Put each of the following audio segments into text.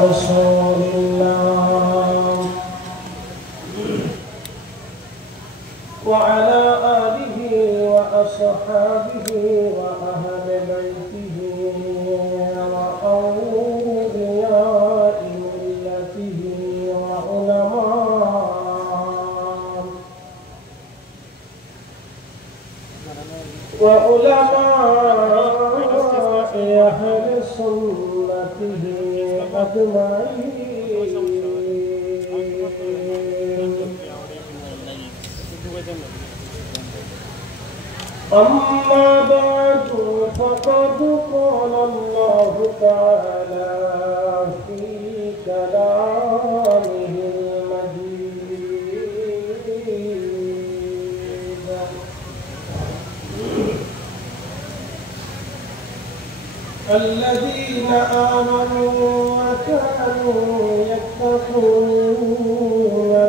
رسول الله وعلى آله وأصحابه وأهل بيته وأولياء ملته وعلماء أهل سنته أجمعين. أما بعد فقد قال الله تعالى في كلامه المجيد: الذين آمنوا وكانوا يتقون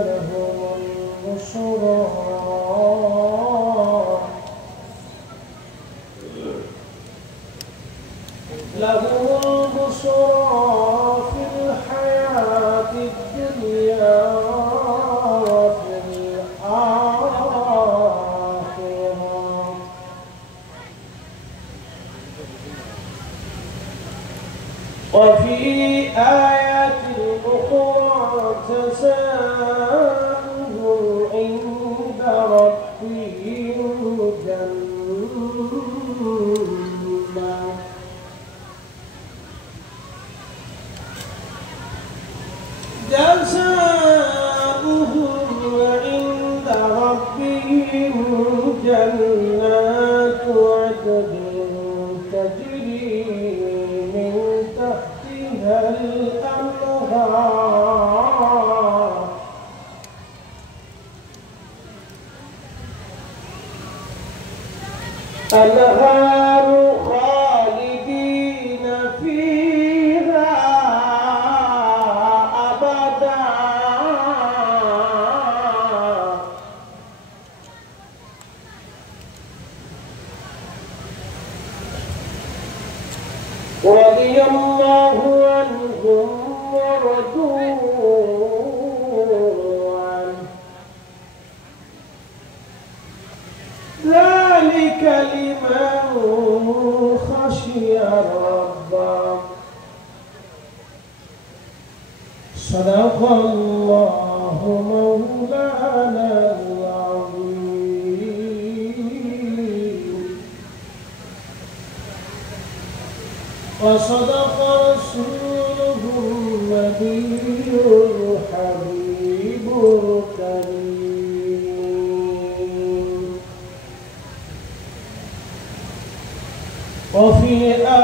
لهم البشرى في الحياة الدنيا وفي الآخرة. وفي آيات أخرى جزاؤهم عند ربهم جنات عدن تجري من تحتها الأنهار خالدين فيها أبدا رضي الله عنهم ورضوا عنه ذلك لمن خشي ربه. صدق الله مولانا العظيم وصدق رسوله النبي الحبيب الكريم. وفي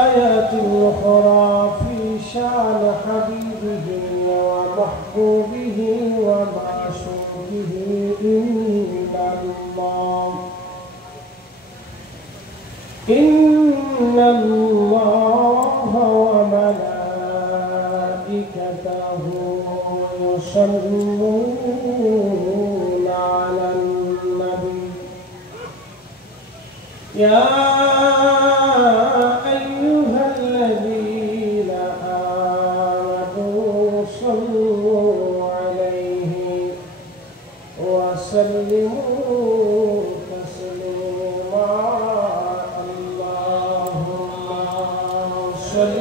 آيات أخرى في شأن حبيبه ومحبوبه ومعشوقه: إن الله وملائكته يصلون على النبي يا أيها الذين آمنوا صلوا عليه وسلموا تسليما. اللهم صل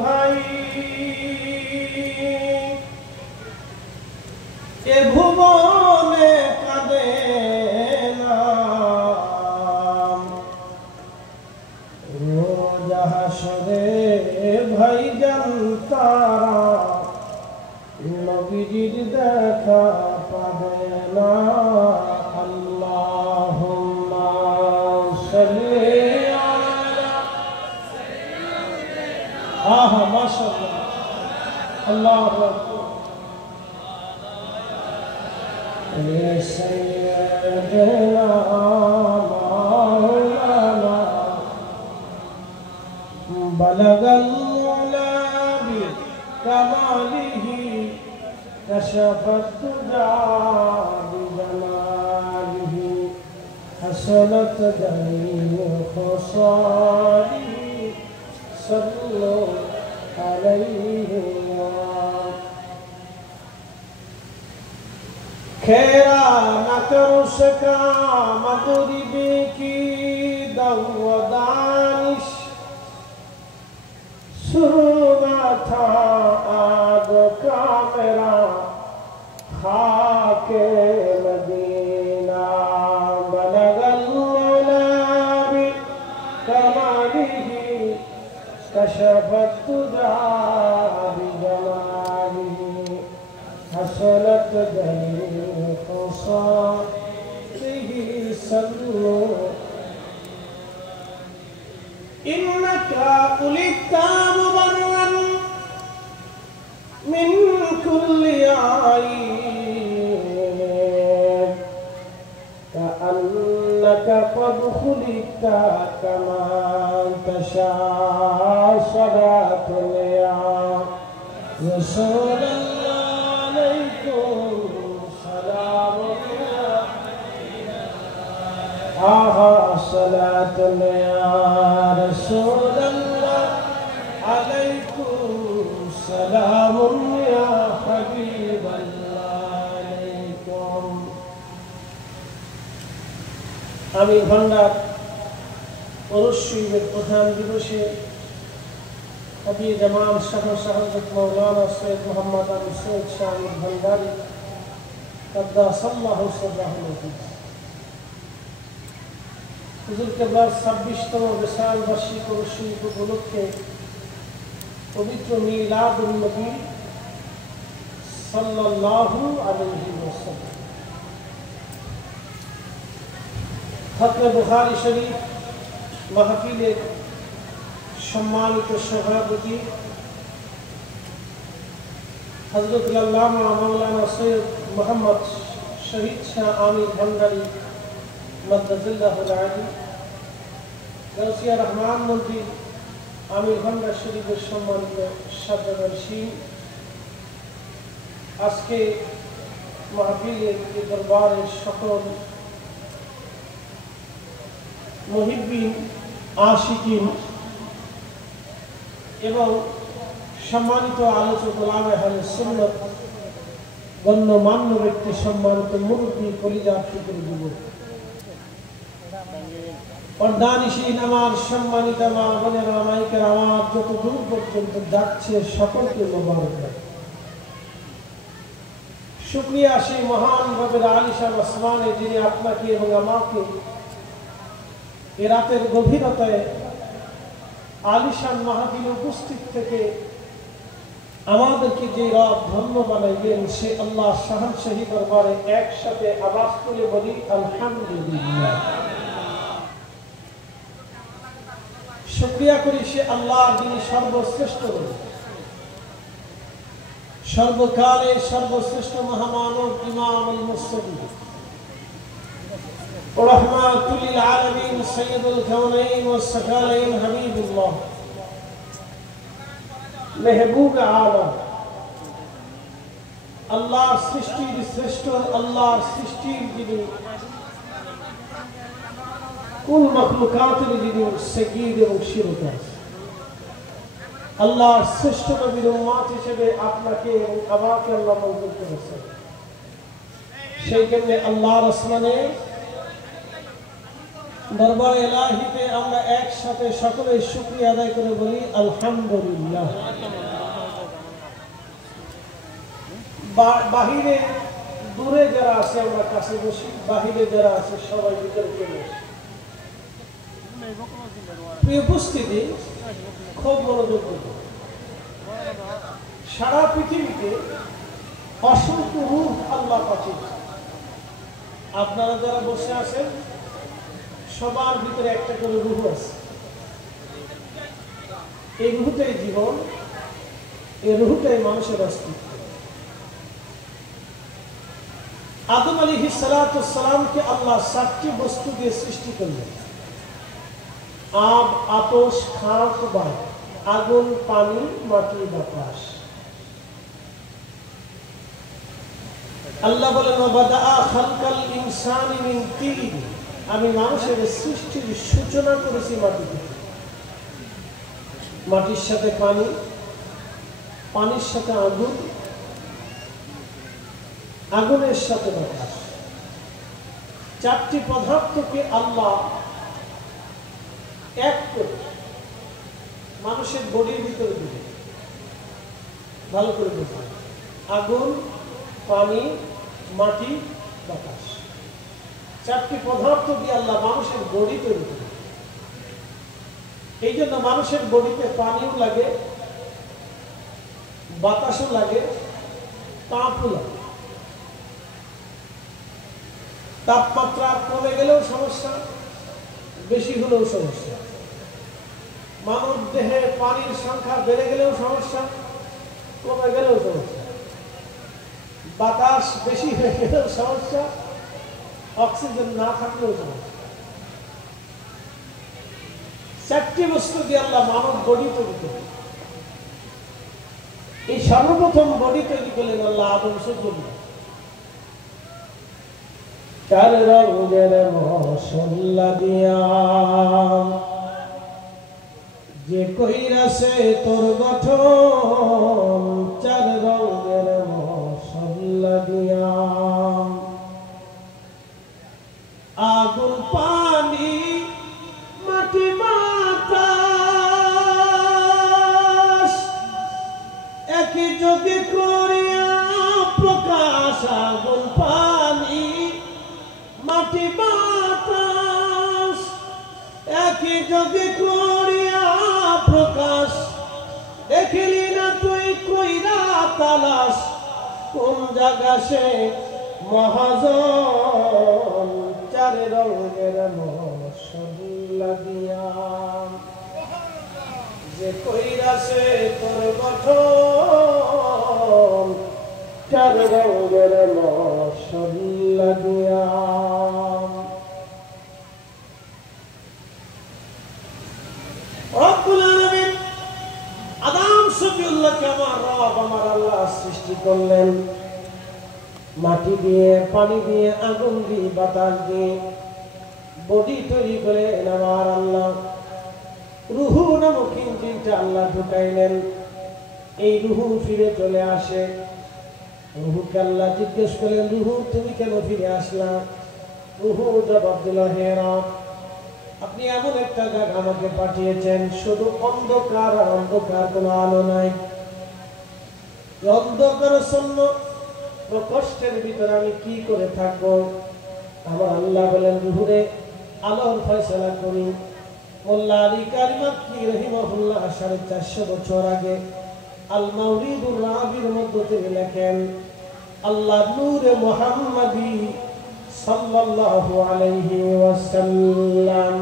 ভাই এ ভুবনে কাঁদে না, রোজ হাসরে ভাইজান তারা নবীজির দেখা পাবে না। আল্লাহুম্মা সাল্লি মাশাআল্লাহ আল্লাহু আকবার। يا سيدنا مولانا بلغ العلا بكماله كشف الدجى بجماله حسنت جميع خصاله صلوا عليه खेरा न कर उसका मगरिबी की दौदानिश शुरू न था आग का मेरा खाके मदीना बलगल उलाबी कमालिही कशफत तुजा बिजमालिही हसनत जमील खसालिही सल्लू इन्नका उलिता मुबर्रन मिन कुल्ली आईब कअन्नका क़द खुलिक़्ता कमा तशाअ सलातुल या रसूलल्लाह अलैकुम सलामुल्लाह आहा सलातुल या रसूलल्लाह अलैकुम सलामुन या हबीबल्लाह अलैकुम। आमिर भांडार অনুষ্ঠিত প্রধান দিবসে আমির জামাত শাহ হযরত মাওলানা সৈয়দ মোহাম্মদ আলী সৈয়দ শাহ আমির ভান্ডারী কাদ্দাসাল্লাহু সিররাহুল আযীজ হুজুর কেবলার 26তম বিশাল বার্ষিক অনুষ্ঠিত উপলক্ষে পবিত্র মিলাদুন নবী সাল্লাল্লাহু আলাইহি ওয়াসাল্লাম খতমে বুখারী শরীফ মাহফিলের সম্মানিত সভাপতি হযরত আল্লামা মাওলানা সৈয়দ মোহাম্মদ শহীদ শাহ আমির ভান্ডারী মাদ্দাজিল্লাহুল আলী গাউসিয়া রহমান মন্ত্রী আমির ভান্ডার শরীফের সম্মানিত সাজ্জাদানশীন আজকে মাহফিলের এই দরবারের সকল মুহিব্বিন আশিকিন এবং সম্মানিত আলোচক ওলামায়ে আহলে সুন্নাত গণ্যমান্য ব্যক্তি সম্মানিত মুরব্বী কলিজার টুকরো যুবক পর্দানিশীন আমার সম্মানিত মা বোনেরা মাইকের আওয়াজ যত দূর পর্যন্ত যাচ্ছে সকলকে মোবারক। শুকরিয়া সেই মহান রবের আলিশান আসমানে যিনি আপনাকে এবং আমাকে এ রাতের গভীরতায় আলিশান মাহফিল উপস্থিত থেকে আমাদেরকে যে রব ধন্য বানাইলেন সে আল্লাহ শাহানশাহী দরবারে একসাথে আওয়াজ তুলে বলি আলহামদুলিল্লাহ। শুকরিয়া করি সে আল্লাহ যিনি সর্বশ্রেষ্ঠ সর্বকালের সর্বশ্রেষ্ঠ মহামানব ইমামুল মুরসালিন ورحمة للعالمين سيد الكونين والثقلين حبيب الله महबूब आलम আল্লাহর সৃষ্টির শ্রেষ্ঠ আল্লাহর সৃষ্টির যিনি কুল মাখলুকাতের যিনি সগীর এবং শিরোতাজ আল্লাহর শ্রেষ্ঠ নবীর উম্মত হিসেবে আপনাকে এবং আমাকে আল্লাহ মঞ্জুর করেছেন। সেই জন্য আল্লাহর আসমানে দরবার ইলাহিতে আমরা একসাথে সকলে শুকরিয়া আদায় করে বলি আলহামদুলিল্লাহ। বাহিরে দূরে যারা আছে আমরা কাছে বসি, বাহিরে যারা আছে সবাই ভিতরে চলে আসি। প্রিয় উপস্থিতি, খুব মনোযোগ করুন। সারা পৃথিবীতে অসংখ্য রূহ আল্লাহ পাঠিয়েছেন। আপনারা যারা বসে আছেন সবার ভিতরে একটা করে রূহ আছে। এই রূহটাই জীবন, এই রূহটাই মানুষের অস্তিত্ব। আদম আলাইহিস সালামকে আল্লাহ 7টি বস্তু দিয়ে সৃষ্টি করলেন। আব, আতশ, খাক, বায়ু। আগুন, পানি, মাটি, বাতাস। আল্লাহ বলেন ওয়াবাদাআ খালকাল ইনসানি মিন তিন, আমি মানুষের সৃষ্টির সূচনা করেছি মাটি থেকে। মাটির সাথে পানি, পানির সাথে আগুন, আগুনের সাথে বাতাস। চারটি পদার্থকে আল্লাহ এক করে মানুষের বডির ভিতরে দিলেন। ভালো করে বুঝুন, আগুন, পানি, মাটি, বাতাস, চারটি পদার্থ দিয়ে আল্লাহ মানুষের বডি তৈরি করে। এই জন্য মানুষের বডিতে পানিও লাগে, বাতাসও লাগে, তাপও লাগে। তাপমাত্রা কমে গেলেও সমস্যা, বেশি হলেও সমস্যা। মানব দেহে পানির সংখ্যা বেড়ে গেলেও সমস্যা, কমে গেলেও সমস্যা। বাতাস বেশি হয়ে গেলেও সমস্যা, অক্সিজেন না থাকলেও সমস্যা। চারটি বস্তু দিয়ে আল্লাহ মানব বডি তৈরি করে। এই সর্বপ্রথম বডি তৈরি করলেন আল্লাহ আদম শুক্রিয়া। চার রঙের মশলা দিয়া যে কইরাছে তোর গঠন, চার রঙের মশলা দিয়া আগুন, পানি, মাটি, বাতাস একই যোগে করিয়া প্রকাশ। আগুন, পানি, মাটি, বাতাস একই যোগে করিয়া প্রকাশ। দেখিলি না তুই কইরা তালাশ, কোন জায়গা সে মহাজন, চার রঙের মশলা দিয়া যে কইরাছে তোর গঠন, চার রঙের মশলা দিয়া। রব্বুল আলামিন আদম শফিউল্লাহকে আমার রব আমার আল্লাহ সৃষ্টি করলেন মাটি দিয়ে, পানি দিয়ে, আগুন দিয়ে, বাতাস দিয়ে। বডি তৈরি করে আমার আল্লাহ রুহু নামক ইঞ্জিনটা আল্লাহ ঢুকাইলেন। এই রুহু ফিরে চলে আসে। রুহুকে আল্লাহ জিজ্ঞেস করলেন, রুহু তুমি কেন ফিরে আসলা? রুহু জবাব দিল, হে রব, আপনি এমন একটা জায়গা আমাকে পাঠিয়েছেন শুধু অন্ধকার আর অন্ধকার, কোনো আলো নাই। অন্ধকারাচ্ছন্ন প্রকোষ্ঠের ভিতরে আমি কি করে থাকবো? আমার আল্লাহ বলেন, রুহুরে আলোর ফয়সালা করি। মোল্লা আলী কারিমাক্কি রহিমাহুল্লাহ 450 বছর আগে আল মাওরিদুর রাবির মধ্যে তিনি লেখেন, আল্লাহ নূরে মুহাম্মাদি সাল্লাল্লাহু আলাইহি ওয়াসাল্লাম,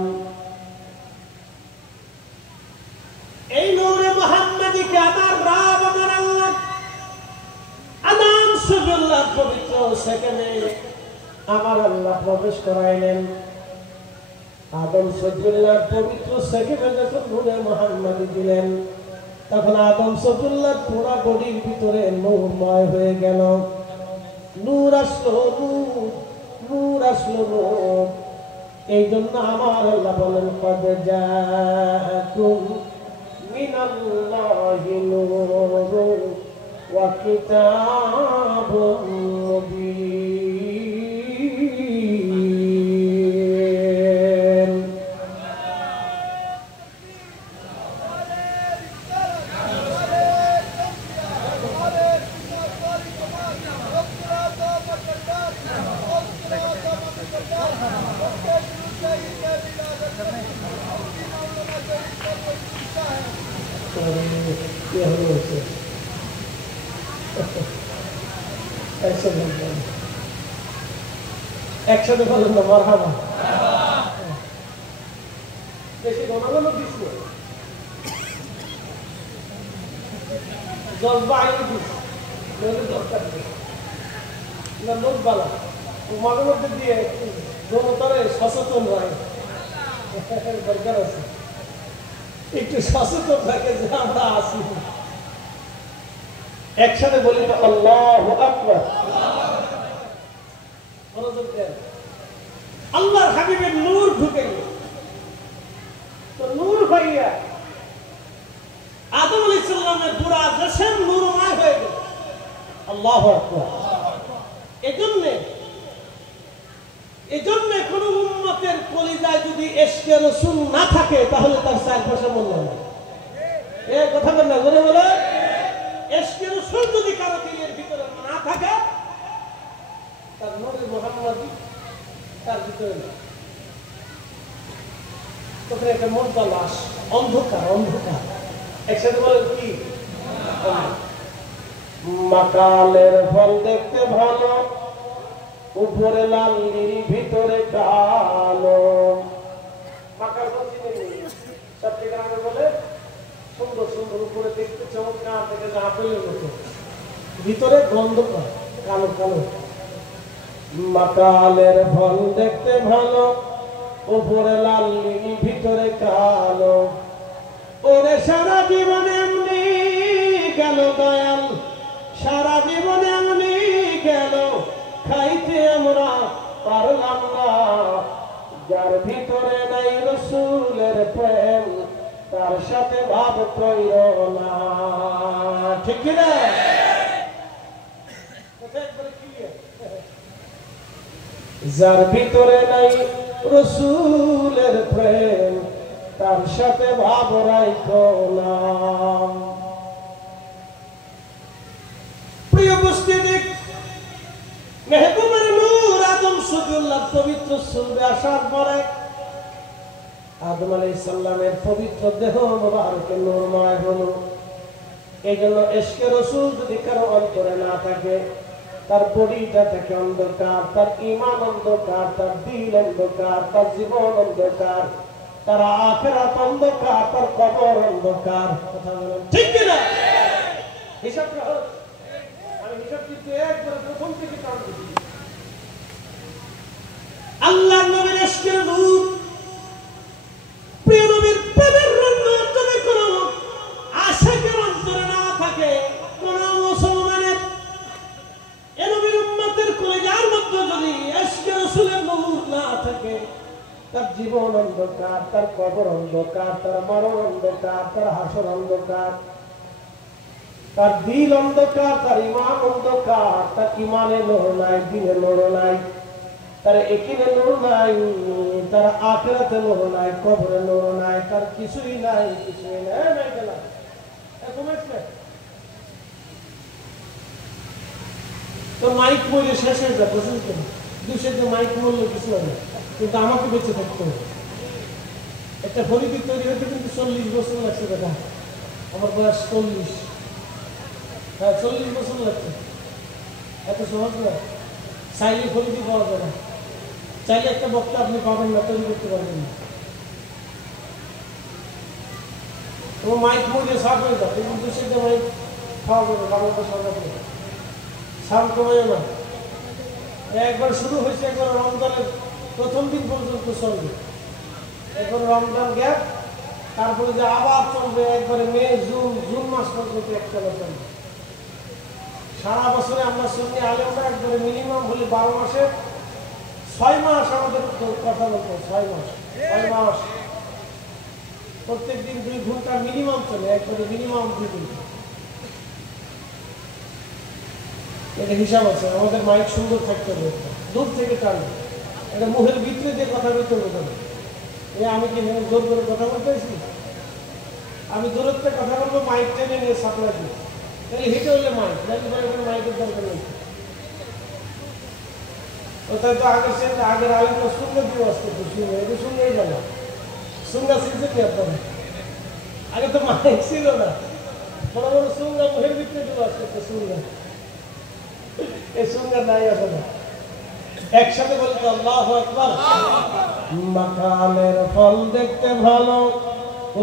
এই নূরে মুহাম্মাদিকে আমার রব আমার আল্লাহ আদম শফিউল্লাহ পবিত্র সেখানে আমার আল্লাহ প্রবেশ করাইলেন। আদম শফিউল্লাহ পবিত্র সেখানে যখন নূরে মুহাম্মাদি দিলেন, তখন আদম শফিউল্লাহ পুরা বডির ভিতরে নূরময় হয়ে গেল। নূর আসলো, নূর আসলো, নূর। এই জন্য আমার আল্লাহ বলেন, কদ জাআকুম মিনাল্লাহি নূরুন ওয়া কিতাবুম মুবিন। একসাথে বলেন না মারহাবা। বেশি ঘন ঘন দিস জজবা আইনি দিস দরকার না, লোক বালা মাঝে মধ্যে দিয়ে জনতারে সচেতন হয়, দরকার আছে। একটু সচেতন থাকে যে আমরা আছি। একসাথে বলি তো আল্লাহু আকবার। আল্লাহর হাবিবের নূর ঢুকে গেল, তো নূর হইয়া আদম আলাইহিস সালামের পুরা দেশের নূরময় হয়ে গেল। আল্লাহু আকবার। এজন্য কোন উম্মতের কলিজায় যদি ইশকে রাসূল না থাকে তাহলে তার চারপাশে মূল্য নেই। এই কথা বল না, জোরে বলে। ইশকে রাসূল যদি কারো দিলের ভিতরে না থাকে তার নূরে মুহাম্মদী তার ভিতরে নেই। তখন একটা মোটা লাশ, অন্ধকার অন্ধকার। একসাথে বলেন কি? মাকালের ফল দেখতে ভালো, উপরে লাল নীল ভিতরে কালো। মাকাল ফল চট্টগ্রামে বলে সুন্দর সুন্দর, উপরে দেখতে চমৎকার, থেকে আপেলের মতো, ভিতরে গন্ধ পায় কালো কালো। মাকালের ফল দেখতে ভালো, উপরে লাল নীল ভিতরে কালো। ওরে সারা জীবন এমনি গেল দয়াল, সারা জীবন এমনি গেল, খাইতে আমরা পারলাম না। যার ভিতরে নাই রাসূলের প্রেম তার সাথে ভাব কইরো না। ঠিক কি না? যার ভিতরে নাই রাসূলের প্রেম তার সাথে ভাব রাইখো না। প্রিয় উপস্থিতি, মেহবুবের নূর আদম শফিউল্লাহ পবিত্র সুলবে আসার পরে আদম আলাইহিস সালামের পবিত্র দেহ মোবারকে নূরময় হলো। এই জন্য ইশকে রাসূল যদি কারো অন্তরে না থাকে, তার বডিটা থেকে অন্ধকার, তার ঈমান অন্ধকার, তার দিল অন্ধকার, তার জীবন অন্ধকার, তার আখিরাত অন্ধকার, তার কবর অন্ধকার। কথা বলেন ঠিক কি না? হিসাব করো। আমি হিসাব করতে একবার প্রথম থেকে কাজ করি। আল্লাহর নবীর ইশকের নূর, প্রিয় নবীর প্রেমের রঙের যদি কোনো আশিকের অন্তরে না থাকে, কোন মুসলমানের এ নবীর উম্মতের কলিজার মধ্যে যদি ইশকে রাসূলের নূর না থাকে, তার জীবন অন্ধকার, তার কবর অন্ধকার, তার মরণ অন্ধকার, তার হাসর অন্ধকার, তার দিল অন্ধকার, তার ঈমান অন্ধকার, তার ঈমানে নূর নাই, দিলে নূর নাই, তার একিনে নূর নাই, তার আখিরাতে নূর নাই, কবরে নূর নাই, তার কিছুই নাই, কিছুই নাই। নাই কেন এরকম আছে? তো মাইক মরে শেষ হয়ে যায়, বুঝলেন কেন? দুশো মাইক মরলে কিছু হবে, কিন্তু আমাকে বেঁচে থাকতে হবে। একটা ফরিদি তৈরি হতে কিন্তু 40 বছর লাগছে দাদা। আমার বয়স 40। হ্যাঁ, 40 বছর লাগছে। এত সহজ না। চাইলে ফরিদি পাওয়া যায় না, চাইলে একটা বক্তা আপনি পাবেন না, তৈরি করতে পারবেন না। তো মাইক মরে সাফ হয়ে যাবে, কিন্তু সেটা মাইক খাওয়া যাবে বাংলাদেশ সরকার সাউন্ড কমেও না। একবার শুরু হয়েছে, একবার রমজানের প্রথম দিন পর্যন্ত চলবে, এখন রমজান গ্যাপ, তারপরে যে আবার চলবে একবারে মে জুন মাস পর্যন্ত একসাথে চলবে। সারা বছরে আমরা সুন্নি আলেমরা একবারে মিনিমাম হলে 12 মাসে 6 মাস আমাদের কথা বলতে, 6 মাস প্রত্যেক দিন 2 ঘন্টা মিনিমাম চলে, একবারে মিনিমাম 2 ঘন্টা। এটা হিসাব আছে। আমাদের মাইক সুন্দর থাকতে হবে, দূর থেকে টানবে, এটা মুখের ভিতরে দিয়ে কথা বলতে হবে। আমি কি জোর করে কথা বলতেছি? আমি দূরত্বে কথা বলবো, মাইক টেনে নিয়ে সাপ্লাই দিই, তাহলে হিটে হলে মাইক, মাইকের দরকার নেই। ওটাই তো আগের আলোচনা সুন্দর দিয়ে আসতে, শুনে এটা শুনলেই গেল। সুন্দর শিখছে কি আপনারা? আগে তো মাইক ছিল না, বড় বড় সুন্দর মুখের ভিতরে দিয়ে আসতে, সুন্দর এই সুন্দর নাই আসলে। একসাথে বলতে আল্লাহু আকবার। মাকালের ফল দেখতে ভালো,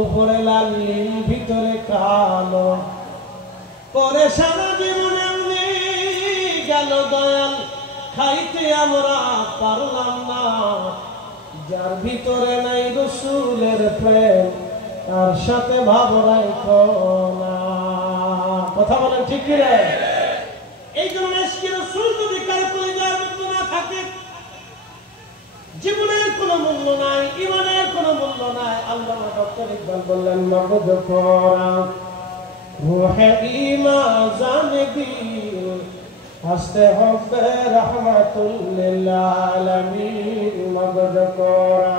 উপরে লাল নীল ভিতরে কালো, পরে সারা জীবন এমনি গেল দয়াল, খাইতে আমরা পারলাম না। যার ভিতরে নাই রাসূলের প্রেম আর সাথে ভাব রাখো না। কথা বলেন ঠিক কি না? এই জন্য ইশকে রাসূল যদি কারো কলিজার মধ্যে না থাকে, জীবনের কোনো মূল্য নাই, ঈমানের কোনো মূল্য নাই। আল্লামা ডক্টর ইকবাল বললেন, মগজ করা রূহে ঈমান জানে দিল, হাসতে হবে রাহমাতুল লিল আলামিন। মগজ করা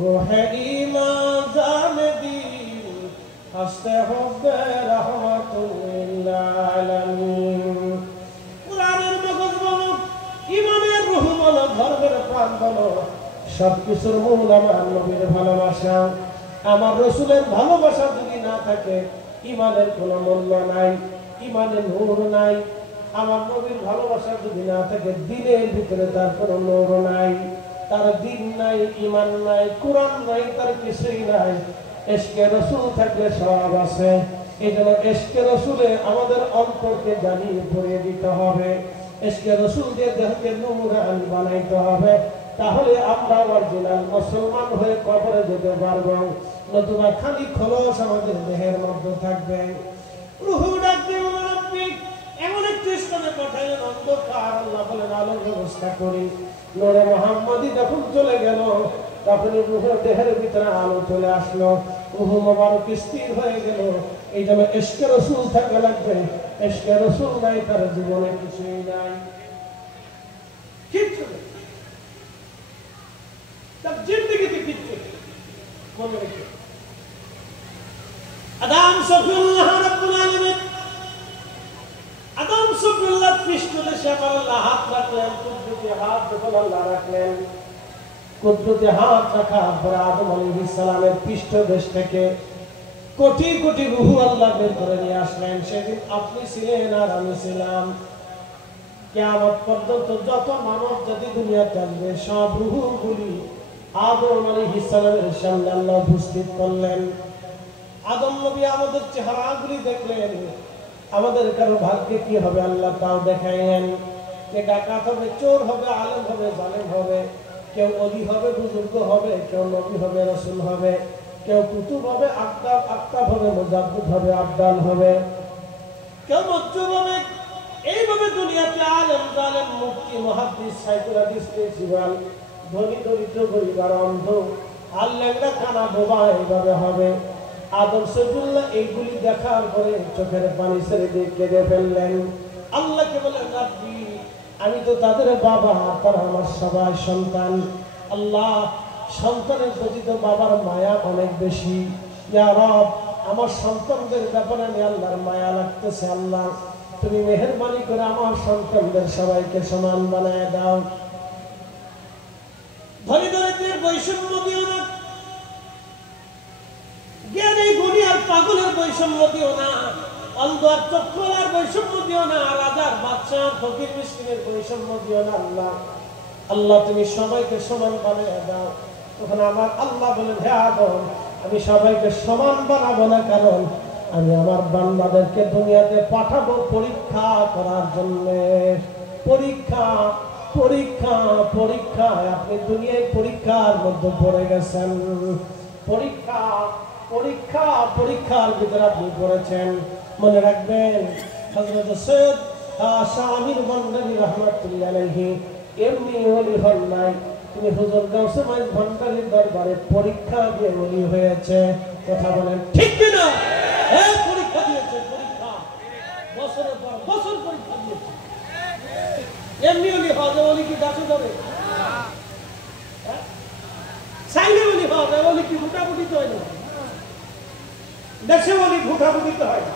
রূহে ঈমান জানে দিল, হাসতে হবে রাহমাতুল লিল আলামিন। কোরআনের মগজ বলো, ঈমানের রূহ বলো, ধর্মের প্রাণ বলো, সবকিছুর মূল আমার নবীর ভালোবাসা। আমার রাসূলের ভালোবাসা যদি না থাকে, ঈমানের কোনো মূল্য নাই, ঈমানের নূর নাই। আমার নবীর ভালোবাসা যদি না থাকে, দ্বীনের ভিতরে তার কোনো নূর নাই, তার দ্বীন নাই, ঈমান নাই, কোরআন নাই, তার কিছুই নাই। ইশকে রাসূল থাকলে সব আছে। এই জন্য ইশকে রাসূলে আমাদের অন্তরকে জ্বালিয়ে ভরিয়ে দিতে হবে। ইশকে রাসূল দিয়ে দেহকে নূরানি বানাইতে হবে। তাহলে আমরা অরিজিনাল মুসলমান হয়ে কবরে যেতে পারবো। নতুবা খালি খোলস আমাদের দেহের মধ্যে থাকবে। রূহ ডাকবে, রব্বি এমন একটি স্থানে পাঠালেন অন্ধকার। আল্লাহ বলেন আলোর ব্যবস্থা করি। নূরে মুহাম্মদী যখন চলে গেল, তখন রূহের দেহের ভিতরে আলো চলে আসলো। রূহ মোবারক স্থির হয়ে গেল। এই জন্য ইশকে রাসূল থাকা লাগবে। ইশকে রাসূল নাই, তার জীবনে কিছুই নাই, কিচ্ছু নেই, তার জিন্দেগিতে কিচ্ছু নেই। মনে রেখে আদম সফিউল্লাহ রাব্বুল আলামিন, আদম সফিউল্লাহ পৃষ্ঠদেশে আল্লাহ হাত রাখলেন, কুদরতি হাত যখন আল্লাহ রাখলেন, কুদরতি হাত রাখা পরে আদম আলাইহিস সালামের পৃষ্ঠদেশ থেকে কোটি কোটি রূহ আল্লাহ বের করে নিয়ে আসলেন। সেদিন আপনি ছিলেন আর আমি ছিলাম। কিয়ামত পর্যন্ত যত মানব জাতি দুনিয়াতে আসবে, সব রূহগুলি আদম আলাইহিস সালামের সামনে আল্লাহ উপস্থিত করলেন। আদম নবী আমাদের চেহারাগুলি দেখলেন। আমাদের কারো ভাগ্যে কি হবে আল্লাহ তাও দেখাইলেন। কে ডাকাত হবে, চোর হবে, আলেম হবে, জালেম হবে, কেউ ওলি হবে, বুজুর্গ হবে, কেউ নবী হবে, রাসূল হবে, কেউ কুতুব হবে, আক্তাব হবে, মুজাদ্দিদ হবে, আবদাল হবে, কেউ মজ্জুব হবে। এইভাবে দুনিয়াতে আলেম, জালেম, মুফতি, মুহাদ্দিস, শাইখুল হাদিস, প্রিন্সিপাল, ধনী দরিদ্র, গরীব আর অন্ধ, আর ল্যাংড়া কানা বোবা এইভাবে হবে। আদম সফিউল্লাহ এইগুলি দেখার পরে চোখের পানি ছেড়ে দিয়ে কেঁদে ফেললেন। আল্লাহকে বলেন, রাব্বি আমি তো তাদের বাবা, তারা আমার সবাই সন্তান। আল্লাহ সন্তানের প্রতি তো বাবার মায়া অনেক বেশি। ইয়া রব আমার সন্তানদের ব্যাপারে আমি আল্লাহর মায়া লাগতেছে। আল্লাহ তুমি মেহেরবানি করে আমার সন্তানদের সবাইকে সমান বানায় দাও। ধনী দরিদ্রের বৈষম্য দিও না, জ্ঞানী গুণী আর পাগলের বৈষম্য দিও না, অন্ধ আর চক্ষুর বৈষম্য দিও না, রাজার বাদশাহ ফকির মিসকিনের বৈষম্য দিও না। আল্লাহ আল্লাহ তুমি সবাইকে সমান বানায় দাও। তখন আমার আল্লাহ বলেন, হে আদম আমি সবাইকে সমান বানাবো না, কারণ আমি আমার বান্দাদেরকে দুনিয়াতে পাঠাবো পরীক্ষা করার জন্য। পরীক্ষা পরীক্ষা পরীক্ষা। আপনি দুনিয়ায় পরীক্ষার মধ্যে পড়ে গেছেন। পরীক্ষা পরীক্ষা পরীক্ষার ভিতরে আপনি পড়েছেন। মনে রাখবেন হযরত সৈয়দ শাহ আমির ভান্ডারী রাহমাতুল্লাহ আলাইহি এমনি ওলি হন নাই, তিনি হুজুর গাউসে মাইজ ভান্ডারীর দরবারে পরীক্ষা দিয়ে ওলি হয়েছে। কথা বলেন ঠিক কি না? এই পরীক্ষা দিয়েছে, পরীক্ষা বছরের পর বছর পরীক্ষা দিয়েছে। এমনি ওলি হবে, ওলি কি গাছে ধরে? চাইলে ওলি হবে, ওলি কি ভুটাভুটি তো হয় না? দেশে ওলি ভুটাভুটি তো হয় না।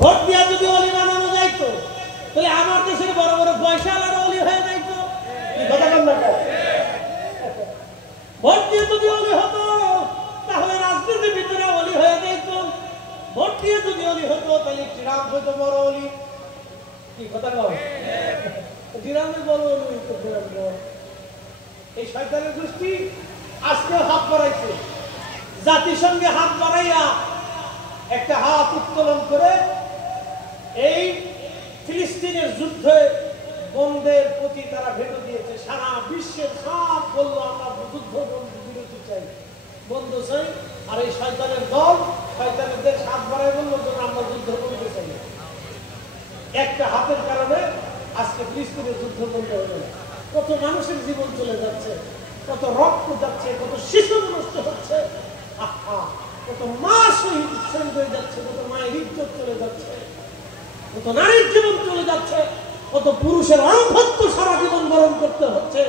ভোট দিয়া যদি ওলি বানানো যাইতো, তাহলে আমার দেশের বড় বড় পয়সাওয়ালার ওলি হয়ে যাইতো। কথা বল না, ভোট দিয়ে যদি ওলি হতো তাহলে রাজনীতির ভিতরে ওলি হয়ে যাইত। ভোট দিয়ে যদি ওলি হতো তাহলে ট্রাম্প হইতো বড় ওলি। কি কথা বল? ট্রাম্পের বড় ওলি হইতো। এই শয়তানের গোষ্ঠী আজকে হাত বাড়াইছে, জাতিসংঘে হাত বাড়াইয়া একটা হাত উত্তোলন করে এই ফিলিস্তিনের যুদ্ধে বন্ধের প্রতি তারা ভেটো দিয়েছে। সারা বিশ্বের সব বললো আমরা যুদ্ধ বন্ধ বিরতি আর এই শয়তানের দল শয়তানের দেশ হাত বাড়ায় বললো যেন আমরা যুদ্ধ করতে চাই। একটা হাতের কারণে আজকে ফিলিস্তিনের যুদ্ধ বন্ধ হয়ে গেল। কত মানুষের জীবন চলে যাচ্ছে, কত রক্ত যাচ্ছে, কত শিশু নষ্ট হচ্ছে, কত মা শহীদ হয়ে যাচ্ছে, কত মায়ের ইজ্জত চলে যাচ্ছে, কত নারীর জীবন চলে যাচ্ছে, কত পুরুষের অনভত্য সারা জীবন বরণ করতে হচ্ছে,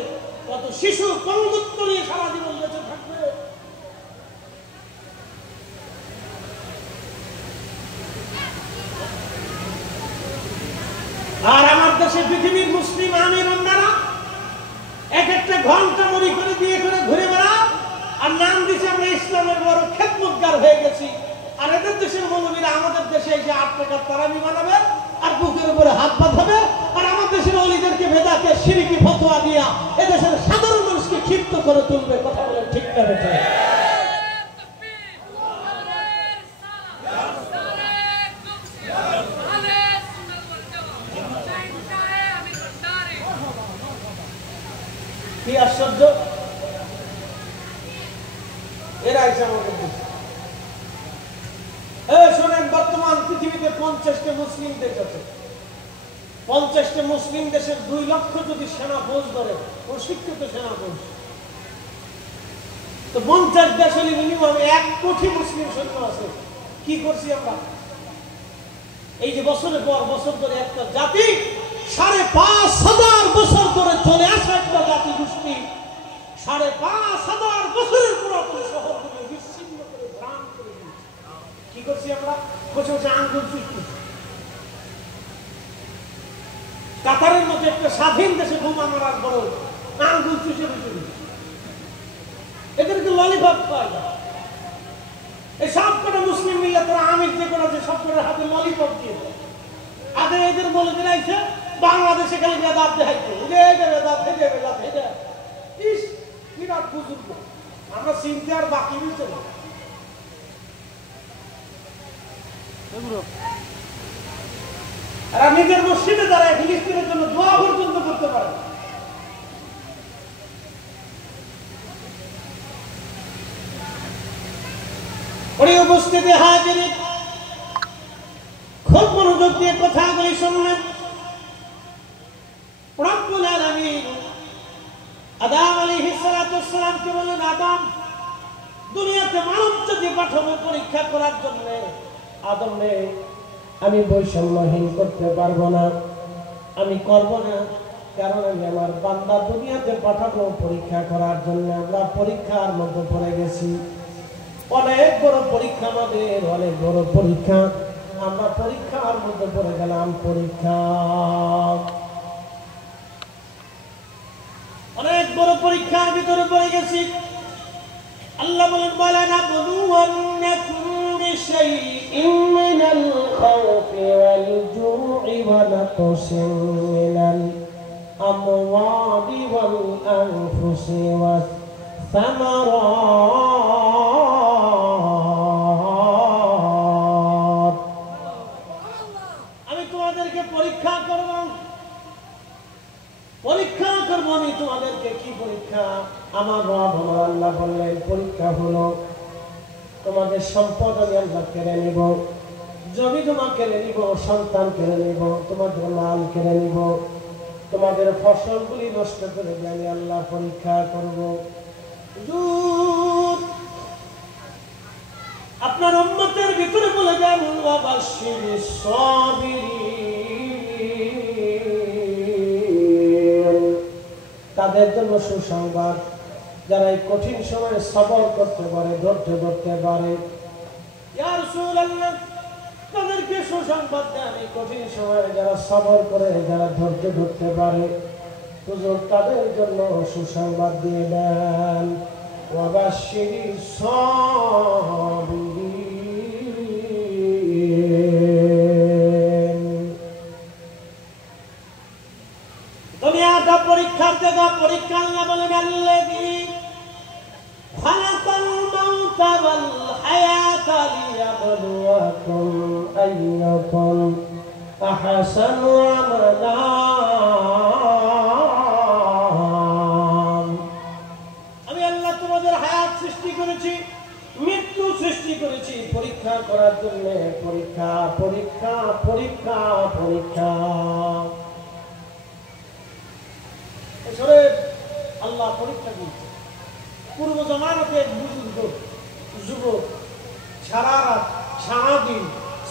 কত শিশু পঙ্গুত্ব নিয়ে সারা জীবন বেঁচে থাকবে। আর আমার দেশে পৃথিবীর মুসলিম আমির অন্যরা এক একটা ঘন্টা মরি করে দিয়ে করে ঘুরে বেড়া আর নাম দিচ্ছে আমরা ইসলামের বড় খেদমতগার হয়ে গেছি। আর এদের দেশের মৌলবীরা আমাদের দেশে এসে 8 টাকার তারাবি বানাবে আর বুকের উপরে হাত বাঁধাবে আর আমার দেশের অলিদেরকে ভেদাকে শিরকি ফতোয়া দিয়া এদেশের সাধারণ মানুষকে ক্ষিপ্ত করে তুলবে। কথা বলে ঠিক না বেটা? কি আশ্চর্য! এরা এসে আমাদের দেশে শোনেন, বর্তমান পৃথিবীতে 50টা মুসলিম দেশ আছে। 50টা মুসলিম দেশের 2 লক্ষ যদি সেনা ফৌজ ধরে, প্রশিক্ষিত সেনা ফৌজ, তো 50 দেশ হলে মিনিমাম 1 কোটি মুসলিম সৈন্য আছে। কি করছি আমরা? এই যে বছরের পর বছর ধরে একটা জাতি 5,500 বছর ধরে চলে আসা একটা জাতি গোষ্ঠী 5,500 বছরের পুরাতন শহরগুলো বিচ্ছিন্ন করে ধ্বংস করে দিয়েছে। কি করছি আমরা? বসে বসে আঙ্গুল চুষছি। কাতারের মতো একটা স্বাধীন দেশে বোমা মারার বড় আঙ্গুল চুষে বসে দিচ্ছে। এদেরকে ললিপপ পায় না। এই সব কটা মুসলিম মিলে তারা আমির যে করা যে সব কটার হাতে ললিপপ দিয়ে দেয়। আগে এদের বলে দিলাইছে বাংলাদেশে খালি বেদাত দেখাইতে, বেদাত হেঁটে বেদাত হেঁটে। ইস বিরাট বুজুর্গ, আমরা চিনতে আর বাকি রয়েছে না। এরা নিজের মসজিদে দাঁড়ায় ফিলিস্তিনের জন্য দোয়া পর্যন্ত করতে পারে। ওই উপস্থিতি হাজির, খুব মনোযোগ দিয়ে কথাগুলি শুনলেন। রব্বুল আলামিন আদম আলাইহিস সালাতু ওয়াসসালামকে বললেন, আদম, দুনিয়াতে মানব জাতি পাঠাবো পরীক্ষা করার জন্য। আদম রে, আমি বৈষম্যহীন করতে পারবো না, আমি করব না, কারণ আমি আমার বান্দা দুনিয়াতে পাঠাবো পরীক্ষা করার জন্য। আমরা পরীক্ষার মধ্যে পড়ে গেছি, অনেক বড় পরীক্ষা আমাদের, অনেক বড় পরীক্ষা। আমরা পরীক্ষার মধ্যে পড়ে গেলাম। পরীক্ষা, অনেক বড় পরীক্ষার ভিতরে পড়ে গেছি। আল্লাহ বলেন, ওয়ালানাবলুওয়ান্নাকুম বিশাইইন মিনাল খাউফি ওয়াল জু'i ওয়া নাকসিন মিনাল আমওয়ালি ওয়াল আনফুসি ওয়াস সামারাত। আমি তোমাদেরকে পরীক্ষা করব, পরীক্ষা করবো আমি তোমাদেরকে। কি পরীক্ষা? আমার রব আমার আল্লাহ বললেন, পরীক্ষা হলো তোমাদের সম্পদ আমি আল্লাহ কেড়ে নিব, জমি জমা কেড়ে নিব, সন্তান কেড়ে নিব, তোমাদের মাল কেড়ে নিব, তোমাদের ফসলগুলি নষ্ট করে দিয়ে আমি আল্লাহ পরীক্ষা করব। আপনার উম্মতের ভিতরে বলে যান, ওয়াবাশশিরিস সাবিরিন, তাদের জন্য সুসংবাদ যারা এই কঠিন সময়ে সবর করতে পারে, ধৈর্য ধরতে পারে। ইয়া রাসূলুল্লাহ, তাদেরকে সুসংবাদ দেন, এই কঠিন সময়ে যারা সবর করে, যারা ধৈর্য ধরতে পারে, হুজুর তাদের জন্য সুসংবাদ দিয়ে দেন। ওয়াবাশশিরিস সাবিরিন। দুনিয়াটা পরীক্ষার জায়গা, পরীক্ষা। আল্লাহ বলেন, আল্লাযী খালাকাল মাউতা ওয়াল হায়াতা লিয়াবলুয়াকুম আইয়ুকুম আহসানু আমালা। আমি আল্লাহ তোমাদের হায়াত সৃষ্টি করেছি, মৃত্যু সৃষ্টি করেছি পরীক্ষা করার জন্য। পরীক্ষা পরীক্ষা পরীক্ষা পরীক্ষা। আসলে আল্লাহ পরীক্ষা দিয়েছে। পূর্ব জমানাতে এক বুজুর্গ যুবক সারা রাত সারাদিন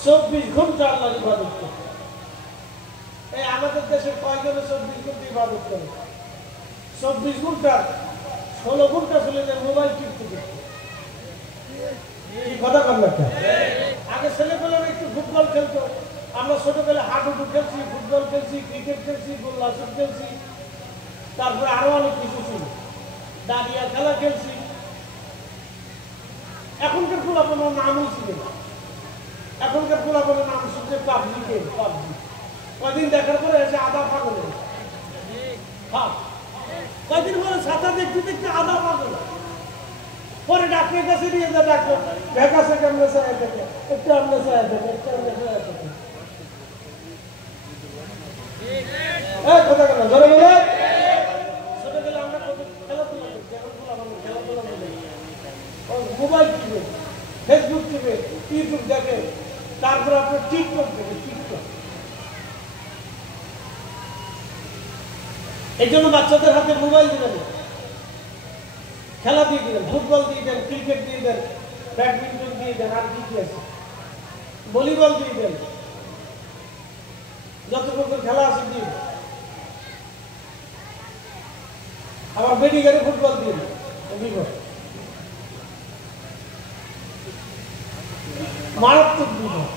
24 ঘন্টা আল্লাহর ইবাদত করে। এই আমাদের দেশের কয়জনে 24 ঘন্টা ইবাদত করে? 24 ঘন্টা 16 ঘন্টা চলে যায় মোবাইল টিপতে টিপতে। কি কথা বল না? আগে ছেলেবেলারা একটু ফুটবল খেলতো। আমরা ছোটবেলা হাডুডু খেলছি, ফুটবল খেলছি, ক্রিকেট খেলছি, গোল্লাছুট খেলছি, তারপরে আরো অনেক কিছু ছিল, দাঁড়িয়া খেলা খেলছি। এখনকার পোলাপনের নামই ছিল না। এখনকার পোলাপনের নাম শুনছে পাবজি গেম, পাবজি। কয়দিন দেখার পরে এসে আধা পাগল। হ্যাঁ, কয়দিন পরে ছাতা দেখতে দেখতে আধা পাগল। পরে ডাক্তারের কাছে নিয়ে যা, ডাক্তার দেখাছে কেমনে চায় থাকে, একটু আমরা চায় থাকে, একটু আমরা চায় থাকে। কথা কেন ধরে বলে ছোটবেলা আমরা কত খেলাধুলা করছি, এখন খেলাধুলা বলে মোবাইল টিপে, ফেসবুক টিপে, ইউটিউব দেখে, তারপরে আপনার টিকটক দেখে। টিকটক এই জন্য বাচ্চাদের হাতে মোবাইল দিলেন, খেলা দিয়ে দিলেন, ফুটবল দিয়ে দেন, ক্রিকেট দিয়ে দেন, ব্যাডমিন্টন দিয়ে দেন, আর কি আছে, ভলিবল দিয়ে দেন, যত প্রকার খেলা আছে দিয়ে। আবার বেডিগারে ফুটবল দিয়ে দেন, মারাত্মক বিপদ।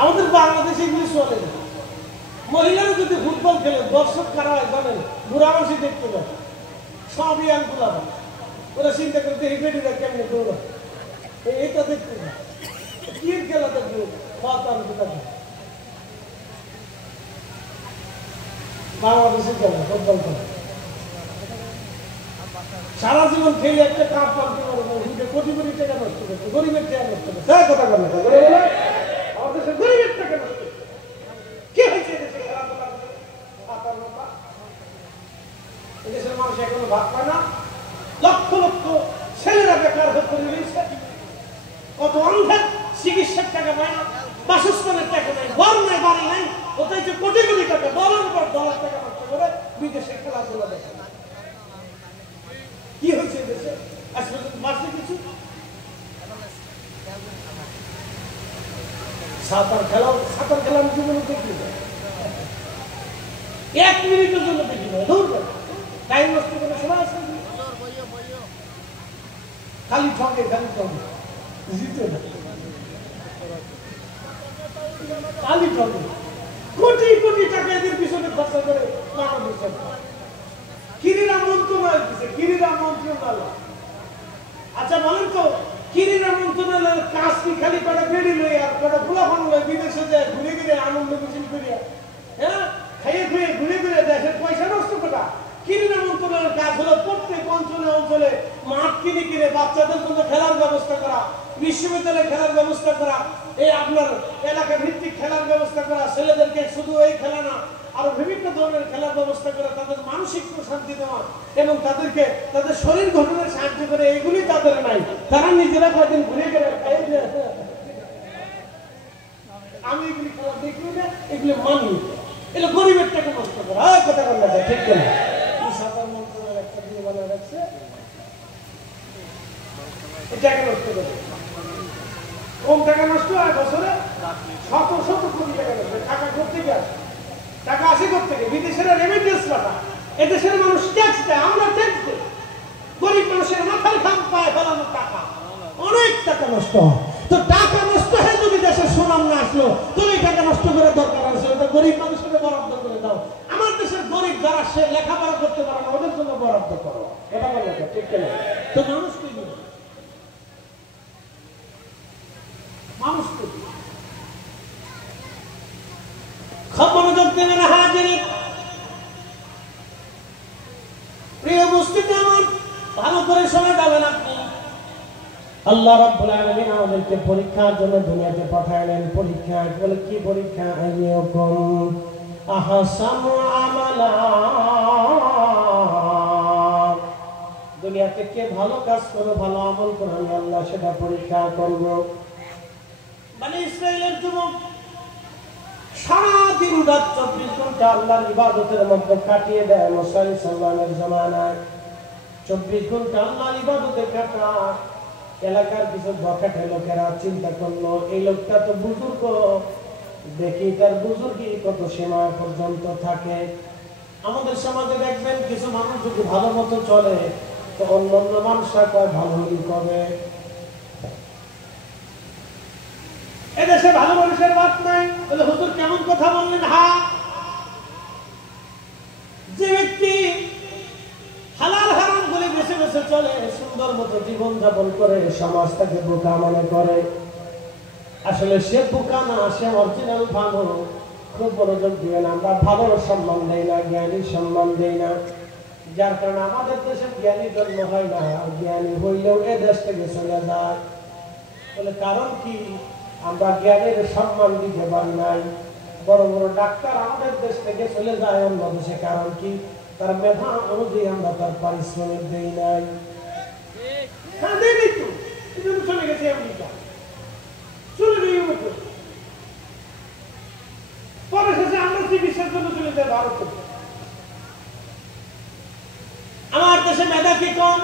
আমাদের বাংলাদেশে এগুলি চলে না। মহিলারা যদি ফুটবল খেলে দর্শক কারা হয় জানেন? বুড়া মানুষই দেখতে যায়, সব ইয়াংগুলা। ওরা চিন্তা করে দেখি বেডিরা কেমনে দৌড়া, এইটা দেখতে যায়। কি খেলা দেখবে? বাংলাদেশের খেলা ফুটবল খেলা সারা জীবন খেলে একটা কাপ পাল্টে কোটি কোটি টাকা নষ্ট করছে, গরিবের টাকা নষ্ট করছে। কথা বলে আমাদের দেশে গরিবের টাকা নষ্ট কি হয়েছে? দেশে খেলাধুলা এদেশের মানুষ এখনো ভাত পায় না। লক্ষ লক্ষ ছেলেরা বেকার করে রয়েছে। কত অন্ধের চিকিৎসার টাকা পায় না, বাসস্থানের টাকা নাই, ঘর নাই, বাড়ি নাই, কোথায় যে কোটি কোটি টাকা, ডলার পর ডলার টাকা নষ্ট করে বিদেশে খেলাধুলা দেখে। কি হয়েছে দেশে? আজ পর্যন্ত বাঁচলে কিছু? সাঁতার খেলা আমি জীবনে দেখি না, 1 মিনিটের জন্য দেখি না। দৌড় টাইম নষ্ট করে সময় আছে, খালি ঠকে জিতে না, খালি ঠকে। কোটি কোটি টাকা এদের পিছনে খরচা করে বাংলাদেশ সরকার। ক্রীড়া মন্ত্রণালয় দিচ্ছে, ক্রীড়া মন্ত্রণালয়। আচ্ছা বলেন তো, ক্রীড়া মন্ত্রণালয়ের কাজ কি খালি কটা বেড়ি লই আর কটা ফুলাফান লই বিদেশে যায় ঘুরে ঘুরে আনন্দ মিছিল করিয়া, হ্যাঁ, খাইয়ে খুঁয়ে ঘুরে ঘুরে দেশের পয়সা নষ্ট করা? ক্রীড়া মন্ত্রণালয়ের কাজ হলো প্রত্যেক অঞ্চলে অঞ্চলে মাঠ কিনে কিনে বাচ্চাদের জন্য খেলার ব্যবস্থা করা, বিশ্ববিদ্যালয়ে খেলার ব্যবস্থা করা, এই আপনার এলাকা ভিত্তিক খেলার ব্যবস্থা করা, ছেলেদেরকে শুধু এই খেলা না আরো বিভিন্ন ধরনের খেলার ব্যবস্থা করে তাদের মানসিক প্রশান্তি দেওয়া এবং তাদেরকে তাদের শরীর গঠনের সাহায্য করে। এগুলি তাদের নাই, তারা নিজেরা কয়েকদিন ঘুরে গেলে আমি এগুলি খেলা দেখি না, এগুলি মানি, এগুলো গরিবের টাকা নষ্ট করা। কথা বললে ঠিক না? সাঁতার মন্ত্রণালয় একটা দিয়ে বানা রাখছে, টাকা নষ্ট করে। কম টাকা নষ্ট হয় বছরে শত শত কোটি টাকা নষ্ট। টাকা করতে গেছে, টাকা আসে থেকে বিদেশের রেমিটেন্স টাকা, এদেশের মানুষ ট্যাক্স দেয়, আমরা ট্যাক্স দেই। গরিব মানুষের মাথার ঘাম পায় ফেলানো টাকা, অনেক টাকা নষ্ট হয়। তো টাকা নষ্ট হয়ে যদি দেশের সুনাম না আসলো, তুমি টাকা নষ্ট করে দরকার আছে, ওটা গরিব মানুষকে বরাদ্দ করে দাও। আমার দেশের গরিব যারা সে লেখাপড়া করতে পারে না, ওদের জন্য বরাদ্দ করো। এটা বলে ঠিক না? তো মানুষ কি মানুষ খুব মনোযোগ দেবেন হাজিরি। প্রিয় উপস্থিতি আমার, ভালো করে শোনা যাবেন আপনি। আল্লাহ রাব্বুল আলামিন আমাদেরকে পরীক্ষার জন্য দুনিয়াতে পাঠালেন। পরীক্ষা বলে কি? পরীক্ষা আইয়াকুম আহসানু আমালা, দুনিয়াতে কে ভালো কাজ করে, ভালো আমল করে, আমি আল্লাহ সেটা পরীক্ষা করব। মানে ইসরায়েলের যুবক সারাদিন রাত 24 ঘন্টা আল্লাহর ইবাদতের মধ্যে কাটিয়ে দেয়। মুসা আলাইহিস সালামের জামানায় 24 ঘন্টা আল্লাহর ইবাদতে কাটায়। এলাকার কিছু বখাটে লোকেরা চিন্তা করলো, এই লোকটা তো বুজুর্গ, দেখি তার বুজুর্গি কত সীমা পর্যন্ত থাকে। আমাদের সমাজে দেখবেন কিছু মানুষ যদি ভালো মতো চলে তো অন্যান্য মানুষরা কয় ভালো হলি কবে। এদেশে ভালো মানুষের বাদ নাই। বলে হুজুর কেমন কথা বললেন? হ্যাঁ, যে ব্যক্তি হালাল হারাম গুলি বেছে বেছে চলে, সুন্দর মতো জীবন যাপন করে, সমাজ তাকে বোকা মনে করে। আসলে সে বোকা না, সে অরিজিনাল ভালো। খুব মনোযোগ দিবেন, আমরা ভালোর সম্মান দেই না, জ্ঞানীর সম্মান দেই না। যার কারণে আমাদের দেশে জ্ঞানী জন্ম হয় না, আর জ্ঞানী হইলেও এ দেশ থেকে চলে যায়। বলে কারণ কি? আমরা জ্ঞানের সম্মান দিতে পারি নাই। বড় বড় ডাক্তার আমাদের দেশ থেকে চলে যায় অন্য দেশে, কারণ কি? তার মেধা অনুযায়ী আমরা তার পারিশ্রমিক দেই নাই। চলে গেছে আমেরিকা, চলে গেছে ইউরোপে, পরে শেষে আমরা চিকিৎসার জন্য চলে যাই ভারত। আমার দেশে মেধা কি কম?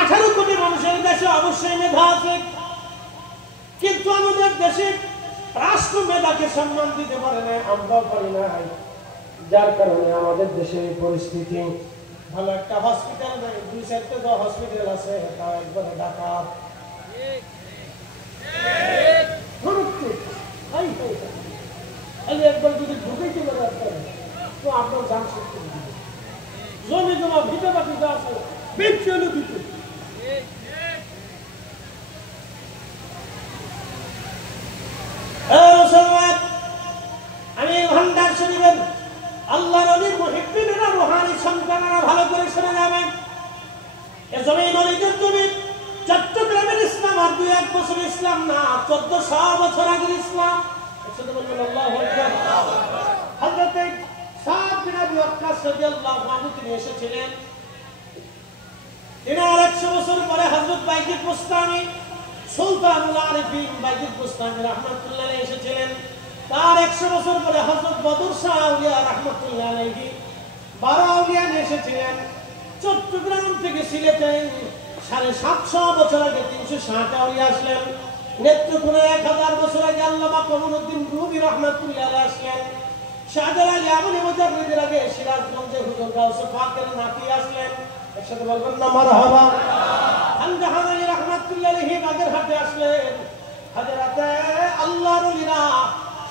18 কোটি মানুষের দেশে অবশ্যই মেধা আছে, কিন্তু আমাদের দেশে রাষ্ট্র মেধাকে সম্মান দিতে পারে না, আমরাও পারি নাই। যার কারণে আমাদের দেশে এই পরিস্থিতি। ভালো একটা হসপিটাল নেই, 2-4টা হসপিটাল আছে, তাও একবারে ডাকাত। একবার যদি ঢুকেইতে পারে তো আপনার যান শক্তি জমি জমা ভিটে বাটি যা আছে বেশি হলে দিতে। আমি ভান্ডার শরীফের আল্লাহ নবীর মুহিব্বিনেরা, রুহানি সন্তানেরা ভালো করে শুনে যাবেন। এ জমি নবীদের জমি, চট্টগ্রামের ইসলাম আর 2-1 বছর ইসলাম না, 1400 বছর আগের ইসলাম। একসাথে বলবেন আল্লাহু আকবার। হযরত সাদ বিন আবি ওয়াক্কাস রাদিয়াল্লাহু আনহু তিনি এসেছিলেন। তিনি আর 100 বছর পরে হযরত বাইজিদ বুস্তামি, সুলতানুল আরিফিন বাইজিদ বুস্তামি রাহমাতুল্লাহ আলাইহি এসেছিলেন। তার 100 বছর পরে হযরত বদর শাহ আউলিয়া রাহমাতুল্লাহ আলাইহি 12 আউলিয়া এসেছিলেন। চট্টগ্রাম থেকে সিলেটে 750 বছর আগে 360 আউলিয়া আসলেন। নেত্রকোনা 1000 বছর আগে আল্লামা কমরউদ্দিন রুমি রাহমাতুল্লাহ আলাইহি আসলেন। শাহজালাল ইয়ামানি মুজাদ্দিদের আগে সিরাজগঞ্জে হুজুর গাউসে পাকের নাতি আসলেন। একসাথে বলবেন না মারহাবা। আনজাহান আলী রাহমাতুল্লাহ আলাইহি বাগেরহাটে আসলেন। হযরতে আল্লাহর ওলিরা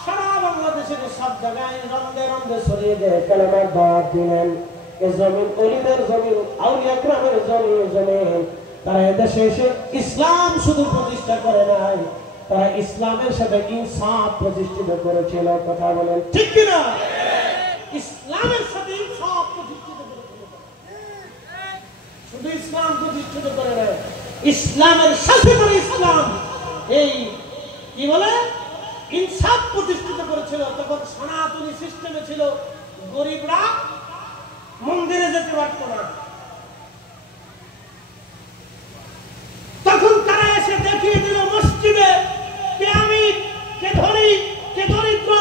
সারা বাংলাদেশের সব জায়গায় রন্দে রন্দে ছড়িয়ে দিয়ে কালেমার দাওয়াত দিলেন। এই জমিন ওলিদের জমিন, আউলিয়া کرامের জমিন। তারা এদেশে এসে ইসলাম শুধু প্রতিষ্ঠা করে নাই, তারা ইসলামের সাথে ইনসাফ প্রতিষ্ঠিত করেছিল। কথা বলেন ঠিক কিনা? ইসলামের সাথে ইনসাফ প্রতিষ্ঠিত করেছিল। শুধু ইসলাম প্রতিষ্ঠিত করে নাই, ইসলামের সাথে করে ইসলাম এই কি বলে ইনসাফ প্রতিষ্ঠিত করেছিল। তখন সনাতনী সিস্টেমে ছিল, গরিবরা মন্দিরে যেতে পারত না। তখন তারা এসে দেখিয়ে দিল মসজিদে কে আমি, কে ধনী, কে দরিদ্র,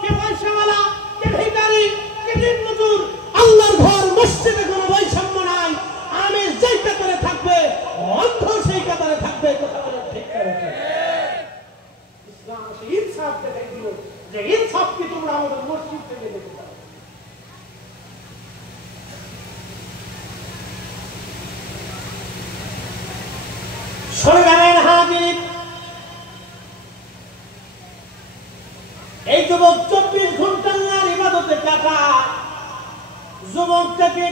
কে পয়সাওয়ালা, কে ভিখারি, কে দিনমজুর। আল্লাহর ঘর মসজিদে কোনো বৈষম্য নাই। আমি যেই কাতারে থাকবে, অন্ধ সেই কাতারে থাকবে। কথা বলে ঠিক করেছে। ইসলাম সেই ইনসাফ দেখাই দিল যে ইনসাফ কি তোমরা আমাদের মসজিদ থেকে দেখতে পারো। সরকারের হাজির এই যুবক 24 ঘন্টা আল্লাহর ইবাদতে কাটায়। যুবকটাকে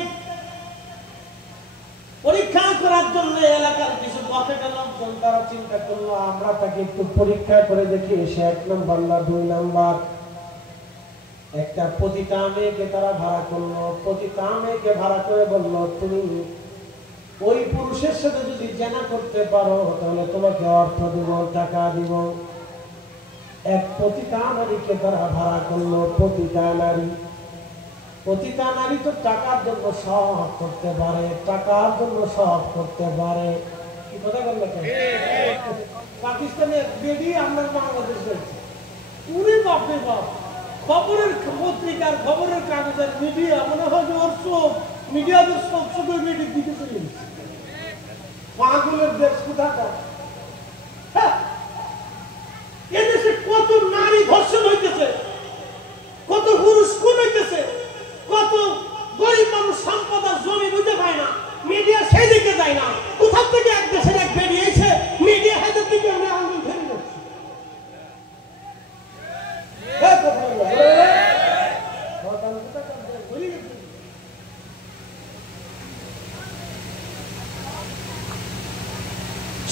পরীক্ষা করার জন্য এলাকার কিছু বখাটে লোকজন তারা চিন্তা করলো আমরা তাকে একটু পরীক্ষা করে দেখি সে 1 নম্বর না 2 নম্বর। একটা পতিতা মেয়েকে তারা ভাড়া করলো। পতিতা মেয়েকে ভাড়া করে বললো তুমি ওই পুরুষের সাথে যদি জেনা করতে পারো তাহলে তোমাকে অর্থ দিব, টাকা দিব। এক পতিতা নারীকে তারা ভাড়া করলো। পতিতা নারী প্রতিটা নারী তো টাকার জন্য সব করতে পারে, টাকার জন্য সব করতে পারে। কি কথা বললেন? পাকিস্তানে বেডি আমরা বাংলাদেশ গেছে, উনি বাপরে বাপ, খবরের পত্রিকার খবরের কাগজের মিডিয়া মনে হয় যে ওর চোখ, মিডিয়াদের সব চোখের বেডির দিকে চলে গেছে। পাগলের দেশ কোথাকার। এদেশে কত নারী ধর্ষণ হইতেছে, কত পুরুষ খুন হইতেছে, কত গরিব মানুষ সম্পদ আর জমি বুঝতে পায় না, মিডিয়া সেই দিকে যায় না। কোথা থেকে এক দেশের এক বেরিয়েছে, মিডিয়া হাতের দিকে আমরা আঙুল ধরে যাচ্ছি।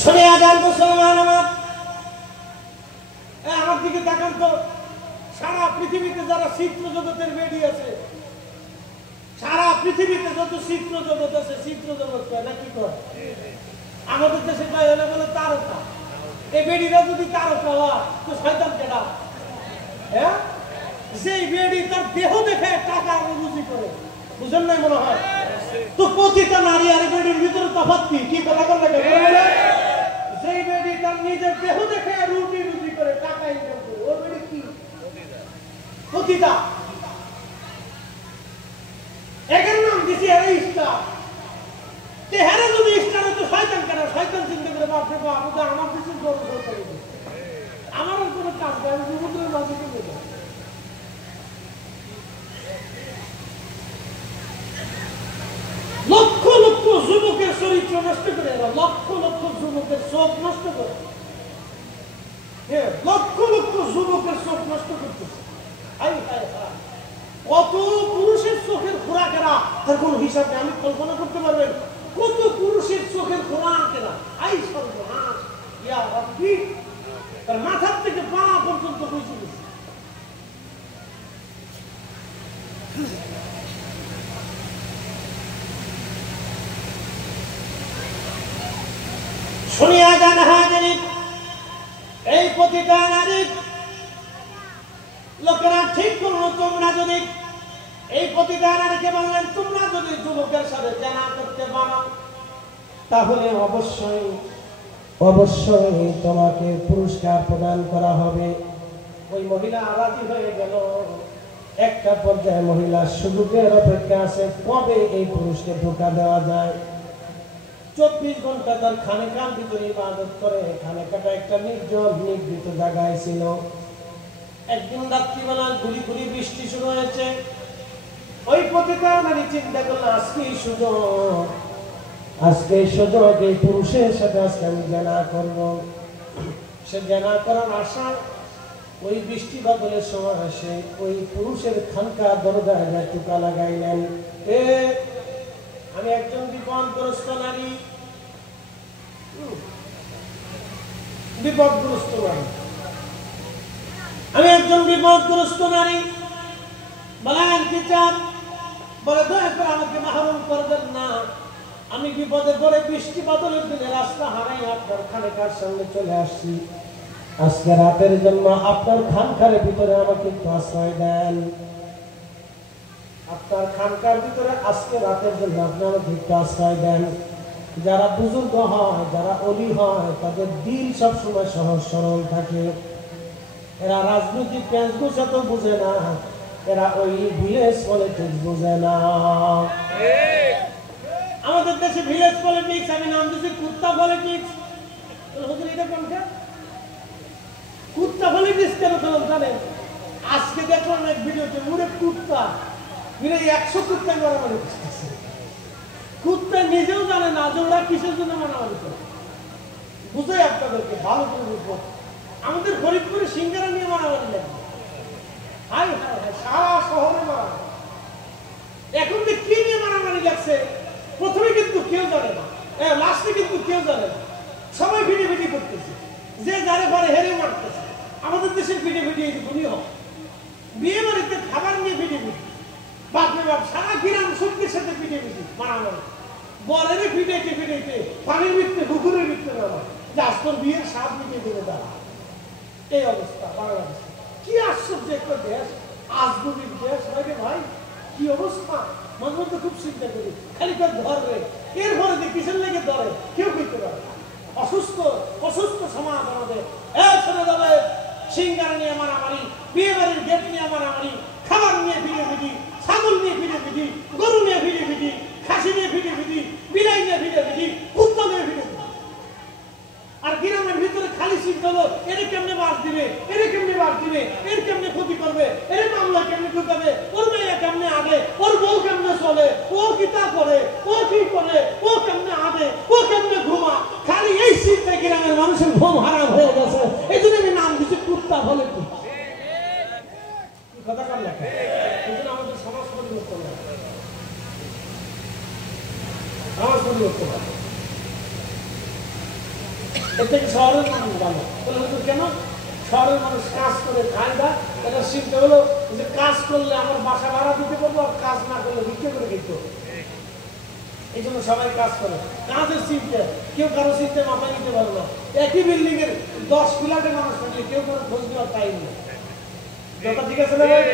শুনে আজান মুসলমান আমার দিকে তাকান তো। সারা পৃথিবীতে যারা চিত্র জগতের বেডি আছে, সারা পৃথিবীতে যত চিত্র জগৎ আছে, চিত্র জগৎ কয় না কি কয়? আমাদের দেশে কয় হলে বলে তারকা। এই বেডিরা যদি তারকা হয় তো শয়তান কেডা? হ্যাঁ, সেই বেডি তার দেহ দেখে টাকা রুজি করে, বুঝেন নাই মনে হয়? তো প্রতিটা নারী আর বেডির ভিতরে তফাৎ কি? কি কথা বলে? সেই বেডি তার নিজের দেহ দেখে রুজি করে, টাকা ইনকাম করে, ওর বেডি কি? প্রতিটা। এর নাম দিছি আরে স্টার। তে হারে যদি স্টার হতো শয়তান কেন? শয়তান চিন্তা করে বাপ রে বাপ, ওটা আমার দেশের বড় বড় করে দিবে। আমার কোনো কাজ নাই, আমি সমুদ্রের মাঝে চলে যাই। লক্ষ লক্ষ যুবকের চরিত্র নষ্ট করে, লক্ষ লক্ষ যুবকের চোখ নষ্ট করে, লক্ষ লক্ষ যুবকের চোখ নষ্ট করতেছে। কত পুরুষের চোখের খোরাকেরা, তার কোন হিসাব নেই। আমি কল্পনা করতে পারবেন কত পুরুষের চোখের খোরাকেরা। আই সর্বনাশ, ইয়া রাব্বি, তার মাথার থেকে পা পর্যন্ত বুঝে গেছে। শুনিয়া যান হাজির, এই প্রতিটা নারী লোকেরা ঠিক করলো, তোমরা যদি এই প্রতিটা নারীকে বললেন তোমরা যদি যুবকের সাথে জানা করতে পারো তাহলে অবশ্যই অবশ্যই তোমাকে পুরস্কার প্রদান করা হবে। ওই মহিলা রাজি হয়ে গেল। একটা পর্যায়ে মহিলা সুযোগের অপেক্ষা আছে, কবে এই পুরুষকে ধোঁকা দেওয়া যায়। 24 ঘন্টা তার খানেকার ভিতরে ইবাদত করে। খানেকাটা একটা নির্জন নিভৃত জায়গায় ছিল। একদিন রাত্রিবেলা গুলি গুলি বৃষ্টি শুরু হয়েছে। ওই প্রতিটা নারী চিন্তা করলো আজকে সুযোগ, আজকে সুযোগ, এই পুরুষের সাথে আজকে আমি জানা করব। সে জানা করার আশা ওই বৃষ্টি বাদলের সময় আসে ওই পুরুষের খানকা দরজায় টুকা লাগাইলেন। আমি একজন বিপদগ্রস্ত নারী, বিপদগ্রস্ত নারী, আমি একজন বিপদগ্রস্ত নারী। বলেন কি চান? বলে দয়া করে আমাকে মাহরুম করবেন না। আমি বিপদে পড়ে বৃষ্টি বাদলের দিনে রাস্তা হারাই আপনার খানকার সামনে চলে আসছি। আজকে রাতের জন্য আপনার খানকারের ভিতরে আমাকে একটু আশ্রয় দেন। আপনার খানকার ভিতরে আজকে রাতের জন্য আপনি আমাকে একটু আশ্রয় দেন। যারা বুজুর্গ হয়, যারা অলি হয়, তাদের দিল সবসময় সহজ সরল থাকে। এরা রাজনৈতিক প্যাঁচগোছা তো বুঝে না, এরা ওই ভিলেজ পলিটিক্স বুঝে না। আমাদের দেশে ভিলেজ পলিটিক্স, আমি নাম দিচ্ছি কুত্তা পলিটিক্স। এটা কোনটা? কুত্তা পলিটিক্স কেন করলাম জানেন? আজকে দেখলাম এক ভিডিওতে উড়ে কুত্তা, 100 কুত্তায় মারামারি করতেছে। কুত্তা নিজেও জানে না যে ওরা কিসের জন্য মারামারি করে। বুঝে আপনাদেরকে ভালো করে বুঝবো। আমাদের ফরিদপুরে সিঙ্গারা নিয়ে মারামারি লাগবে। হাই হাই হাই, সারা শহরে মারামারি। এখন যে কি নিয়ে মারামারি লাগছে প্রথমে কিন্তু কেউ জানে না, লাস্টে কিন্তু কেউ জানে না। সবাই ভিডিও ভিডিও করতেছে, যে যারে পারে হেরে মারতেছে। আমাদের দেশের ভিডিও ভিডিও এইটুকুনি হয়। বিয়ে বাড়িতে খাবার নিয়ে ভিডিও ভিডিও, বাপরে বাপ, সারা গ্রাম সত্যির সাথে ভিডিও ভিডিও মারামারি। বরের ভিডিওতে ভিডিওতে পানির ভিতরে পুকুরের ভিতরে যাওয়া, যে আস্তর বিয়ের সাত ভিডিও করে দেওয়া। এই অবস্থা বাংলাদেশে। কি আশ্চর্য একটা দেশ, আজগুবির দেশ। ভাই কি অবস্থা, মাঝে মধ্যে খুব চিন্তা করি, খালি করে ধরবে, এরপরে যে কিসের লেগে ধরে কেউ কইতে পারে। অসুস্থ অসুস্থ সমাজ আমাদের। ছেড়ে যাবে, সিঙ্গারা নিয়ে মারামারি, বিয়ে বাড়ির গেট নিয়ে মারামারি, খাবার নিয়ে ফিরে ফিরি, ছাগল নিয়ে ফিরে ফিরি, গরু নিয়ে ফিরে ফিরি, খাসি নিয়ে ফিরে ফিরি, বিড়াই নিয়ে ফিরে ফিরি, কুত্তা নিয়ে ফিরে ফিরি। আর গ্রামের ভিতরে খালি চিন্তা হলো এর কেমনে বাস দিবে, এর কেমনে বাস দিবে, এর কেমনে ক্ষতি করবে, এর মামলা কেমনে ঢুকাবে, ওর মেয়ে কেমনে আগে, ওর বউ কেমনে চলে, ও কি তা করে, ও কি করে, ও কেমনে আগে, ও কেমনে ঘুমা। খালি এই চিন্তায় গ্রামের মানুষের ঘুম হারাম হয়ে গেছে। এই জন্য আমি নাম দিচ্ছি কুত্তা। বলে কি কথা কার লেখা? এই জন্য আমাদের সমাজ পরিবর্তন হয়, সমাজ পরিবর্তন হয়। এর থেকে শহরের মানুষ ভালো। কেন? শহরের মানুষ কাজ করে খায় না, এটা চিন্তা হলো যে কাজ করলে আমার বাসা ভাড়া দিতে পারবো, আর কাজ না করলে বিক্রি করে দিতে। এই জন্য সবাই কাজ করে, কাজের চিন্তা। কেউ কারো চিন্তা মাথায় নিতে পারবে না। একই বিল্ডিং এর 10 ফ্ল্যাটের মানুষ থাকলে কেউ কোনো খোঁজ নেওয়ার টাইম নেই। কথা ঠিক আছে না ভাই?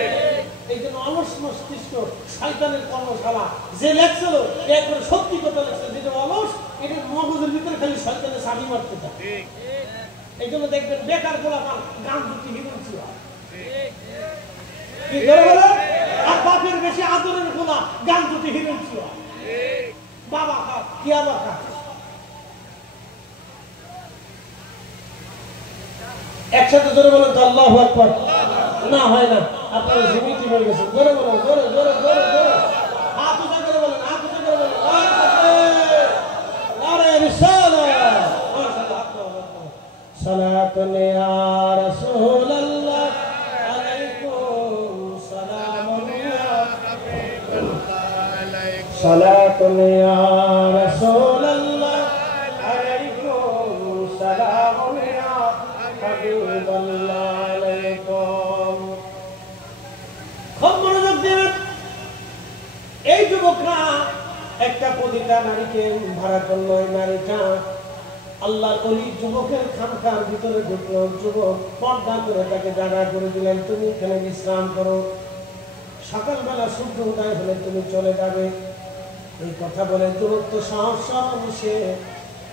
এই জন্য অলস মস্তিষ্ক শয়তানের কর্মশালা। যে লেখছিল একবারে সত্যি কথা লেখছে, যেটা অলস এটা মগজের ভিতরে খালি শয়তানের সাড়ি মারতে থাকে। এই জন্য দেখবেন বেকার গোলাপান গান দুটি হিরুচি হয়, আর বাপের বেশি আদরের গোলা গান দুটি হিরুচি হয়। বাবা খা কি আবার খা। একসাথে জোরে বলেন তো আল্লাহু আকবার। না হয় না, আপনারা জিমিটি হয়ে গেছে। জোরে বলেন, জোরে জোরে জোরে জোরে, হাত উঁচা করে বলেন, হাত উঁচা করে বলেন। আরে রিসালাত, সালাতুন ইয়া রাসূলুল্লাহ আলাইকুম সালামুন ইয়া সালাতুন ইয়া রাসূলুল্লাহ আলাইকুম সালামুন ইয়া হাবিবাল্লাহ আলাইকুম। খুব মনোযোগ দিবেন। এই যুবকরা একটা প্রতিটা নারীকে ভাড়া করলো। এই নারীটা আল্লাহর ওলি যুবকের খানকার ভিতরে ঢুকলো। যুবক পর্দা করে তাকে জায়গা করে দিলেন, তুমি এখানে বিশ্রাম করো, সকালবেলা সূর্য উদয় হলে তুমি চলে যাবে। এই কথা বলে যুবক তো সহসা সে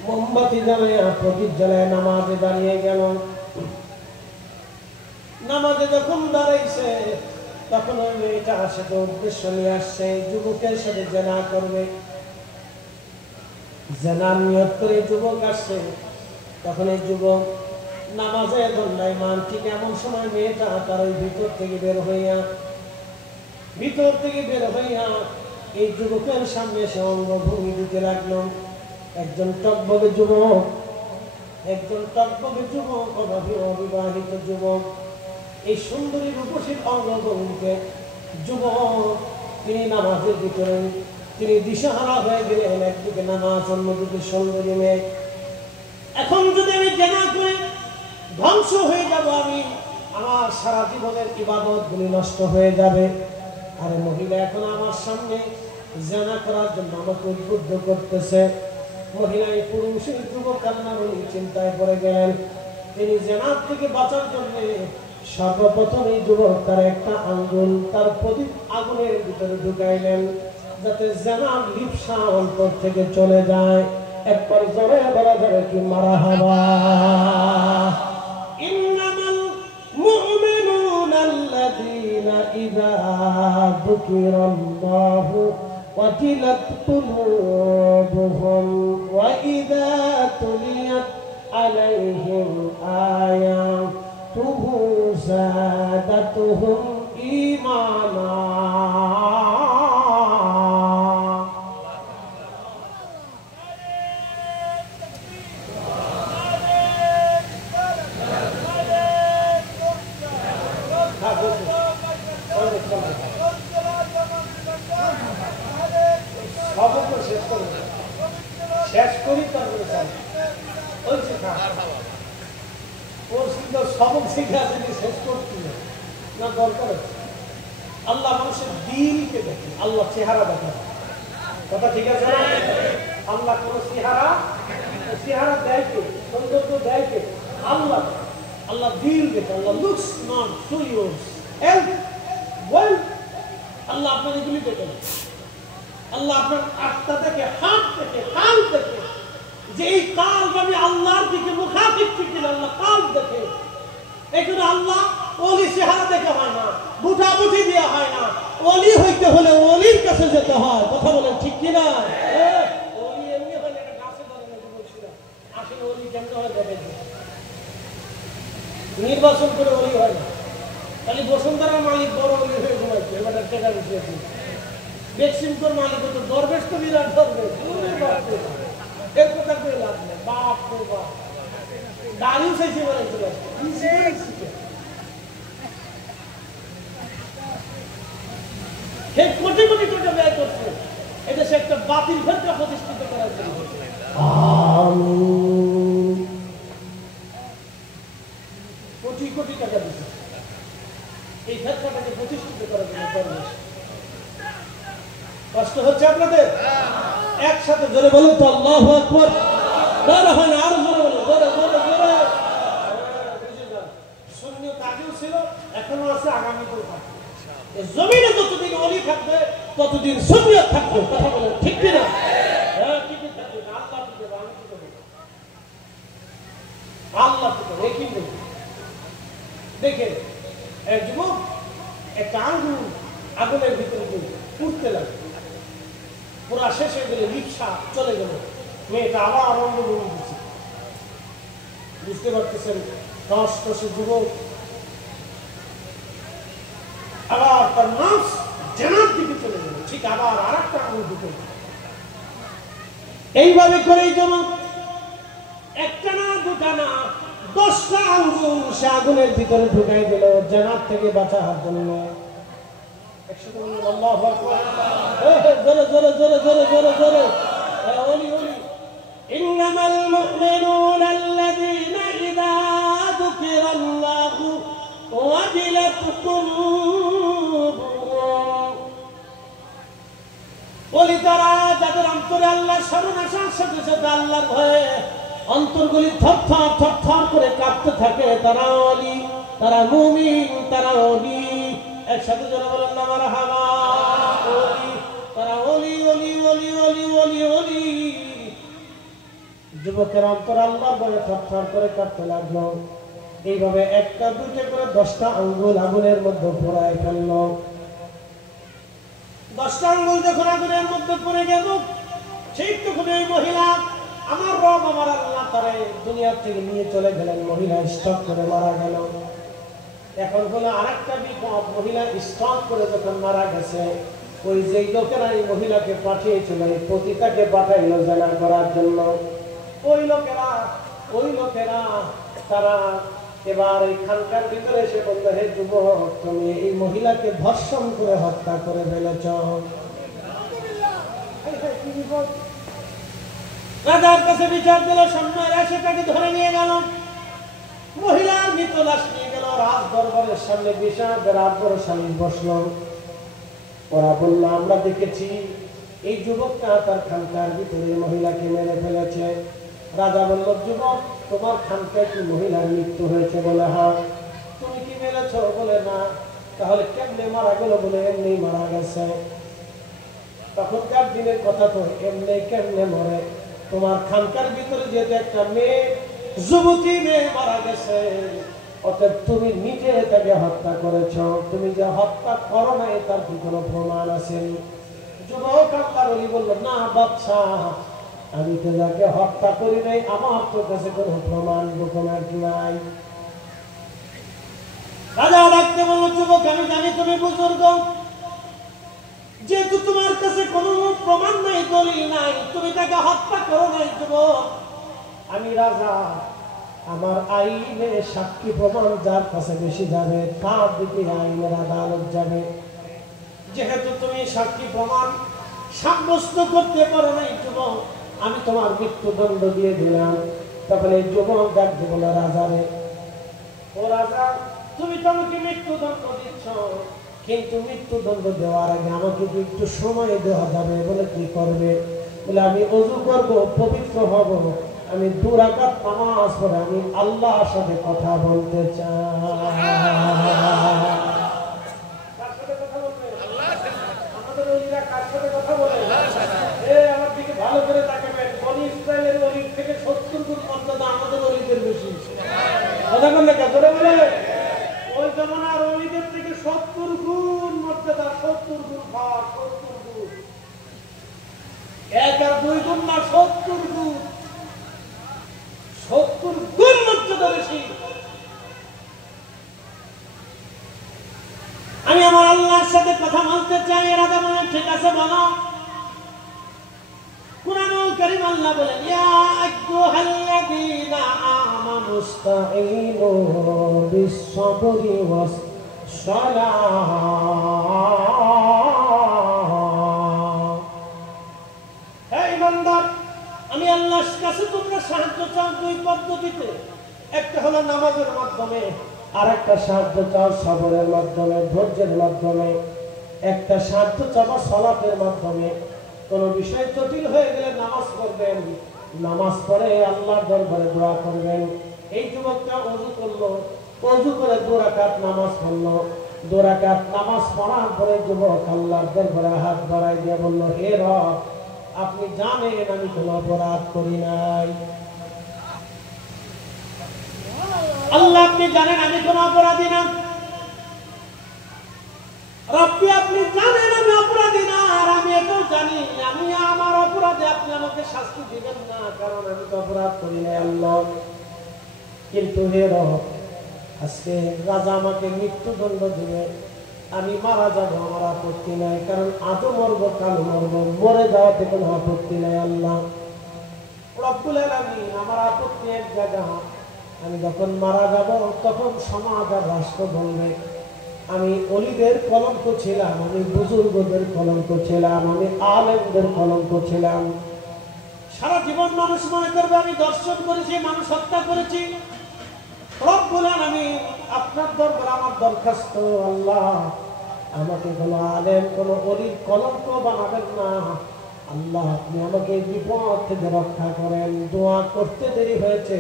মোমবাতি জ্বালায় প্রদীপ জ্বালায় নামাজে দাঁড়িয়ে গেল। নামাজে যখন দাঁড়াইছে তখন ওই মেয়েটা সাথে উদ্দেশ্য নিয়ে আসছে যুবকের সাথে জেনা করবে। জেনার নিয়ত করে যুবক আসছে। তখন এই যুবক নামাজে দণ্ডায়মান। ঠিক এমন সময় মেয়েটা তার ওই ভিতর থেকে বের হইয়া এই যুবকের সামনে সে অঙ্গভঙ্গি দিতে লাগলো। একজন টকবগে যুবক, অবিবাহিত যুবক এই সুন্দরী রূপসী অঙ্গভঙ্গিকে যুবক তিনি নামাজের ভিতরে তিনি দিশাহারা হয়ে গেলেন। একদিকে নামাজ, অন্যদিকে সুন্দরী মেয়ে। এখন যদি আমি জেনা করে ধ্বংস হয়ে যাব, আমি আমার সারা জীবনের ইবাদত গুলি নষ্ট হয়ে যাবে। আরে মহিলা এখন আমার সামনে জেনা করার জন্য আমাকে উদ্বুদ্ধ করতেছে। মহিলা এই পুরুষ এই যুবক আল্লাহর ওলি চিন্তায় পড়ে গেলেন। তিনি জেনার থেকে বাঁচার জন্য সর্বপ্রথম এই যুবক তার একটা আঙ্গুল তার প্রদীপ আগুনের ভিতরে ঢুকাইলেন, যাতে জেনার লিপ্সা অন্তর থেকে চলে যায়। একবার জোরে বলা যাবে কি মারহাবা। ইন্নামাল মুমিনুনা আল্লাযীনা ইযা যুকিরাল্লাহু ওয়াজিলাত কুলুবুহুম ওয়া ইযা তুলিয়াত আলাইহিম আয়াতুহু যাদাতুহুম ঈমানা। শেষ করি তারপরে সবক শিখে শেষ করতে না দরকার আছে। আল্লাহ মানুষের দিলকে দেখে, আল্লাহ চেহারা দেখে। কথা ঠিক আছে? আল্লাহ কোন চেহারা দেয় কে, সৌন্দর্য দেয় কে? আল্লাহ। আল্লাহ দিল দেখে। Allah looks not to use health wealth. Allah আপনার এগুলি দেখেন, আল্লাহ আপনার আত্মা থেকে, হাত থেকে, কাল থেকে, যে এই কাল আমি আল্লাহর দিকে মুখাপেক্ষী কিনা আল্লাহ কাল দেখে। এই জন্য আল্লাহ ওলি চেহারা দেখে হয় না, বুঝাবুঝি দেওয়া হয় না। ওলি হইতে হলে ওলির কাছে যেতে হয়। কথা বলেন ঠিক কিনা? ওলি এমনি হয় না, গাছে ধরে বলছিল আসলে ওলি কেমন হয় দেখে, নির্বাচন করে ওলি হয় না। খালি বসুন্ধরার মালিক বড় ওলি হয়ে ঘুমাইছে, এবার টাকা বসিয়েছে। বেক্সিমকোর মালিক হতো দরবেশ, তো বিরাট দরবেশ, এর কথা করে লাভ নেই। বাপ রে বাপ, দাড়িও চাইছে বলে চলে আসছে। সে কোটি কোটি টাকা ব্যয় করছে এদেশে একটা বাতিল ফেরকা প্রতিষ্ঠিত করার জন্য। কোটি কোটি টাকা দিচ্ছে এই ফেরকাটাকে প্রতিষ্ঠিত করার জন্য। কষ্ট হচ্ছে আপনাদের? একসাথে জোরে বলুন তো আল্লাহু আকবার। না হয় না, আরো জোরে বলুন, জোরে জোরে জোরে। সুন্নিয়ত আগেও ছিল, এখনো আছে, আগামীতেও থাকবে। জমিনে যতদিন ওলি থাকবে ততদিন সুন্নিয়ত থাকবে। কথা বলেন ঠিক কিনা? হ্যাঁ ঠিকই থাকবে। আল্লাহ কি দেবে, আমি কি দেবো? আল্লাহ কি দেবে, কি দেবে? দেখেন এক যুবক একটা আঙ্গুল আগুনের ভিতরে উঠতে লাগে, পুরা শেষ হয়ে গেলে রিক্সা চলে গেল, মেয়েটা আবার অন্ধভূমি দিচ্ছে। বুঝতে পারতেছেন কষ্ট সে যুবক, আবার তার নাচ জানার দিকে চলে গেল, ঠিক আবার আর একটা আঙুল ঢুকে। এইভাবে করেই যেন একটা না দুটা না 10টা আঙুল সে আগুনের ভিতরে ঢুকাই দিল জানার থেকে বাঁচার জন্য। একসাথে বলুন আল্লাহু আকবার। জোরে জোরে জোরে জোরে জোরে জোরে। ওলি ওলি ইন্নামাল মুমিনুনা আল্লাযীনা ইযা যুকিরাল্লাহু ওয়াজিলাত কুলুবুহুম। ওলি তারা যাদের অন্তরে আল্লাহ স্মরণ আসার সাথে সাথে আল্লাহর ভয়ে অন্তরগুলি থরথর থরথর করে কাঁপতে থাকে, তারা ওলি, তারা মুমিন, তারা ওলি। একসাথে যারা বলেন না মারহাবা। ওলি, তারা ওলি ওলি ওলি ওলি ওলি ওলি। যুবকের অন্তর আল্লাহর ভয়ে থরথর করে কাঁপতে লাগলো। এইভাবে একটা দুইটা করে 10টা আঙ্গুল আগুনের মধ্যে পোড়ায় ফেলল। 10টা আঙ্গুল যখন আগুনের মধ্যে পড়ে গেল, সেই তখন এই মহিলা, আমার রব আমার আল্লাহ তারে দুনিয়া থেকে নিয়ে চলে গেলেন। মহিলা স্টক করে মারা গেল। এখন হলো আরেকটা বিপদ, মহিলা স্টক করে যখন মারা গেছে, ওই যে লোকেরা এই মহিলাকে পাঠিয়েছিল, এই পতিতাকে পাঠাইলো জানা করার জন্য। ওই লোকেরা তারা এবার এই খানকার ভিতরে এসে বললো, হে যুবক, তুমি এই মহিলাকে ধর্ষণ করে হত্যা করে ফেলেছ। রাজার কাছে বিচার দিল, সৈন্যরা সেটাকে ধরে নিয়ে গেল, মহিলার মৃত লাশ নিয়ে গেল রাজ দরবারের সামনে। বিশাল রাত বড় সামনে বসলো। ওরা বললো, আমরা দেখেছি এই যুবকটা তার খানকার ভিতরে মহিলাকে মেরে ফেলেছে। রাজা বলল, যুবক, তোমার খানকায় কি মহিলার মৃত্যু হয়েছে? বলে হ্যাঁ। তুমি কি মেরেছ? বলে না। তাহলে কেমনে মারা গেল? বলে এমনি মারা গেছে। তখনকার দিনের কথা তো, এমনি কেমনে মরে? তোমার খানকার ভিতরে যেহেতু একটা মেয়ে, যুবতী মেয়ে মারা গেছে, অতএব তুমি নিজে তাকে হত্যা করেছ। তুমি যে হত্যা করো নাই তার কি কোনো প্রমাণ আছে? যুবক আল্লাহর ওলি বলল, না বাদশাহ, আমি তো যাকে হত্যা করি নাই, আমার তো কাছে কোনো প্রমাণ ডকুমেন্ট নাই। রাজা ডাকতে বলল, যুবক, আমি জানি তুমি বুজুর্গ, যেহেতু তোমার কাছে কোনো প্রমাণ নাই, দলিল নাই, তুমি তাকে হত্যা করো নাই। যুবক, আমি রাজা, আমার আইনে সাক্ষী প্রমাণ যার কাছে বেশি যাবে তার দিকে আইনের আদালত যাবে। যেহেতু তুমি সাক্ষী প্রমাণ সাব্যস্ত করতে পারো নাই, যুবক, আমি তোমার মৃত্যুদণ্ড দিয়ে দিলাম। তারপরে যুবক ডাকতে বলে, রাজারে, ও রাজা, তুমি তো আমাকে মৃত্যুদণ্ড দিচ্ছ, কিন্তু মৃত্যুদণ্ড দেওয়ার আগে আমাকে একটু সময় দেওয়া যাবে। বলে কি করবে? বলে আমি ওযু করব, পবিত্র হব, আমি 2 রাকাত নামাজ পড়ে আমি আল্লাহর সাথে কথা বলতে চাই। কার সাথে কথা বলবে? আল্লাহর সাথে। ওলিরা কার সাথে কথা বলে? আমার দিকে ভালো করে তাকাবেন, বনি ইসরায়েলের ওলির থেকে 70 গুণ মর্যাদা আমাদের ওলিদের বেশি। কথা বললে কাজরে বলে ওই জমানার ওলিদের থেকে 70 গুণ মর্যাদা, 70 গুণ ভাগ, 70 গুণ, 1 আর 2 গুণ না, 70 গুণ, 70 গুণ মর্যাদা বেশি। আমি আমার আল্লাহর সাথে কথা বলতে চাই, এরা বলে ঠিক আছে বলো। কুরআনুল কারীম আল্লাহ বলেন, ইয়া আইয়ুহাল্লাযীনা আমানুস্তাঈনু বিস-সাবরি ওয়াস-সালাহ। হে ঈমানদার, আমি আল্লাহর কাছে তোমরা সাহায্য চাও দুই পদ্ধতিতে। একটা হলো নামাজের মাধ্যমে, আর একটা সাহায্য চাও সবরের মাধ্যমে, ধৈর্যের মাধ্যমে। একটা সাহায্য চাও সালাতের মাধ্যমে। কোন বিষয় জটিল হয়ে গেলে নামাজ পড়বেন, নামাজ পড়ে আল্লাহর দরবারে দোয়া করবেন। এই যুবকটা ওযু করলো, ওযু করে 2 রাকাত নামাজ পড়লো। 2 রাকাত নামাজ পড়ার পরে যুবক আল্লাহর দরবারে হাত বাড়ায় দিয়ে বলল, হে রব, আপনি জানেন আমি কোনো অপরাধ করি নাই। আল্লাহ আপনি জানেন আমি কোনো অপরাধী না। রব্বি আপনি জানেন আমি অপরাধী না, আর আমি এটাও জানি আমি আমার অপরাধে আপনি আমাকে শাস্তি দিবেন না, কারণ আমি তো অপরাধ করি নাই আল্লাহ। কিন্তু হে রব, আজকে রাজা আমাকে মৃত্যুদণ্ড দিবে, আমি মারা যাবো, আমার আপত্তি নাই, কারণ আজও মরবো কাল মরবো, মরে যাওয়াতে কোনো আপত্তি নাই আল্লাহ। রব্বুল আলামিন, আমার আপত্তি এক জায়গা, আমি যখন মারা যাব তখন সমাজ আর রাষ্ট্র বলবে আমি অলিদের কলঙ্ক ছিলাম, আমি বুজুর্গদের কলঙ্ক ছিলাম, আমি আলেমদের কলঙ্ক ছিলাম। সারা জীবন মানুষ মনে করবে আমি দর্শন করেছি, মানুষ হত্যা করেছি। রব্বুল আলামিন, আপনার দরবারে আমার দরখাস্ত, আল্লাহ আমাকে কোনো আলেম কোনো অলির কলঙ্ক বানাবেন না। আল্লাহ আপনি আমাকে বিপদ থেকে রক্ষা করেন। দোয়া করতে দেরি হয়েছে,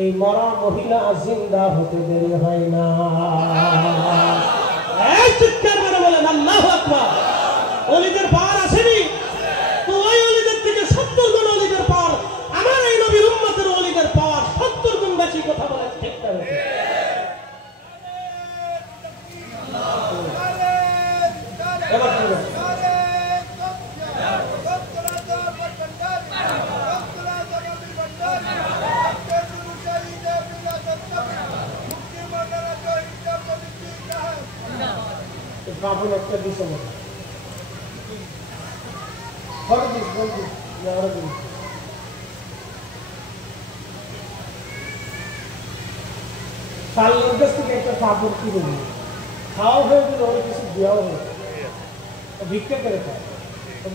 এই মরা মহিলা জিন্দা হতে দেরি হয় না। এই চিৎকার করে বলেন আল্লাহু আকবার। ওলিদের পার আসেনি তো ওই ওলিদের থেকে 70 গুণ ওলিদের পার, আমার এই নবীর উম্মতের ওলিদের পার 70 গুণ বেশি। কথা বলেন ঠিক না? এবার কি বলেন? বাবুল একটা বিষয় সালের কাছ থেকে একটা কাপড় কিনে নিয়ে খাওয়া হয়ে গেলে ওর কিছু দেওয়া হয়ে ভিক্ষা করে খায়,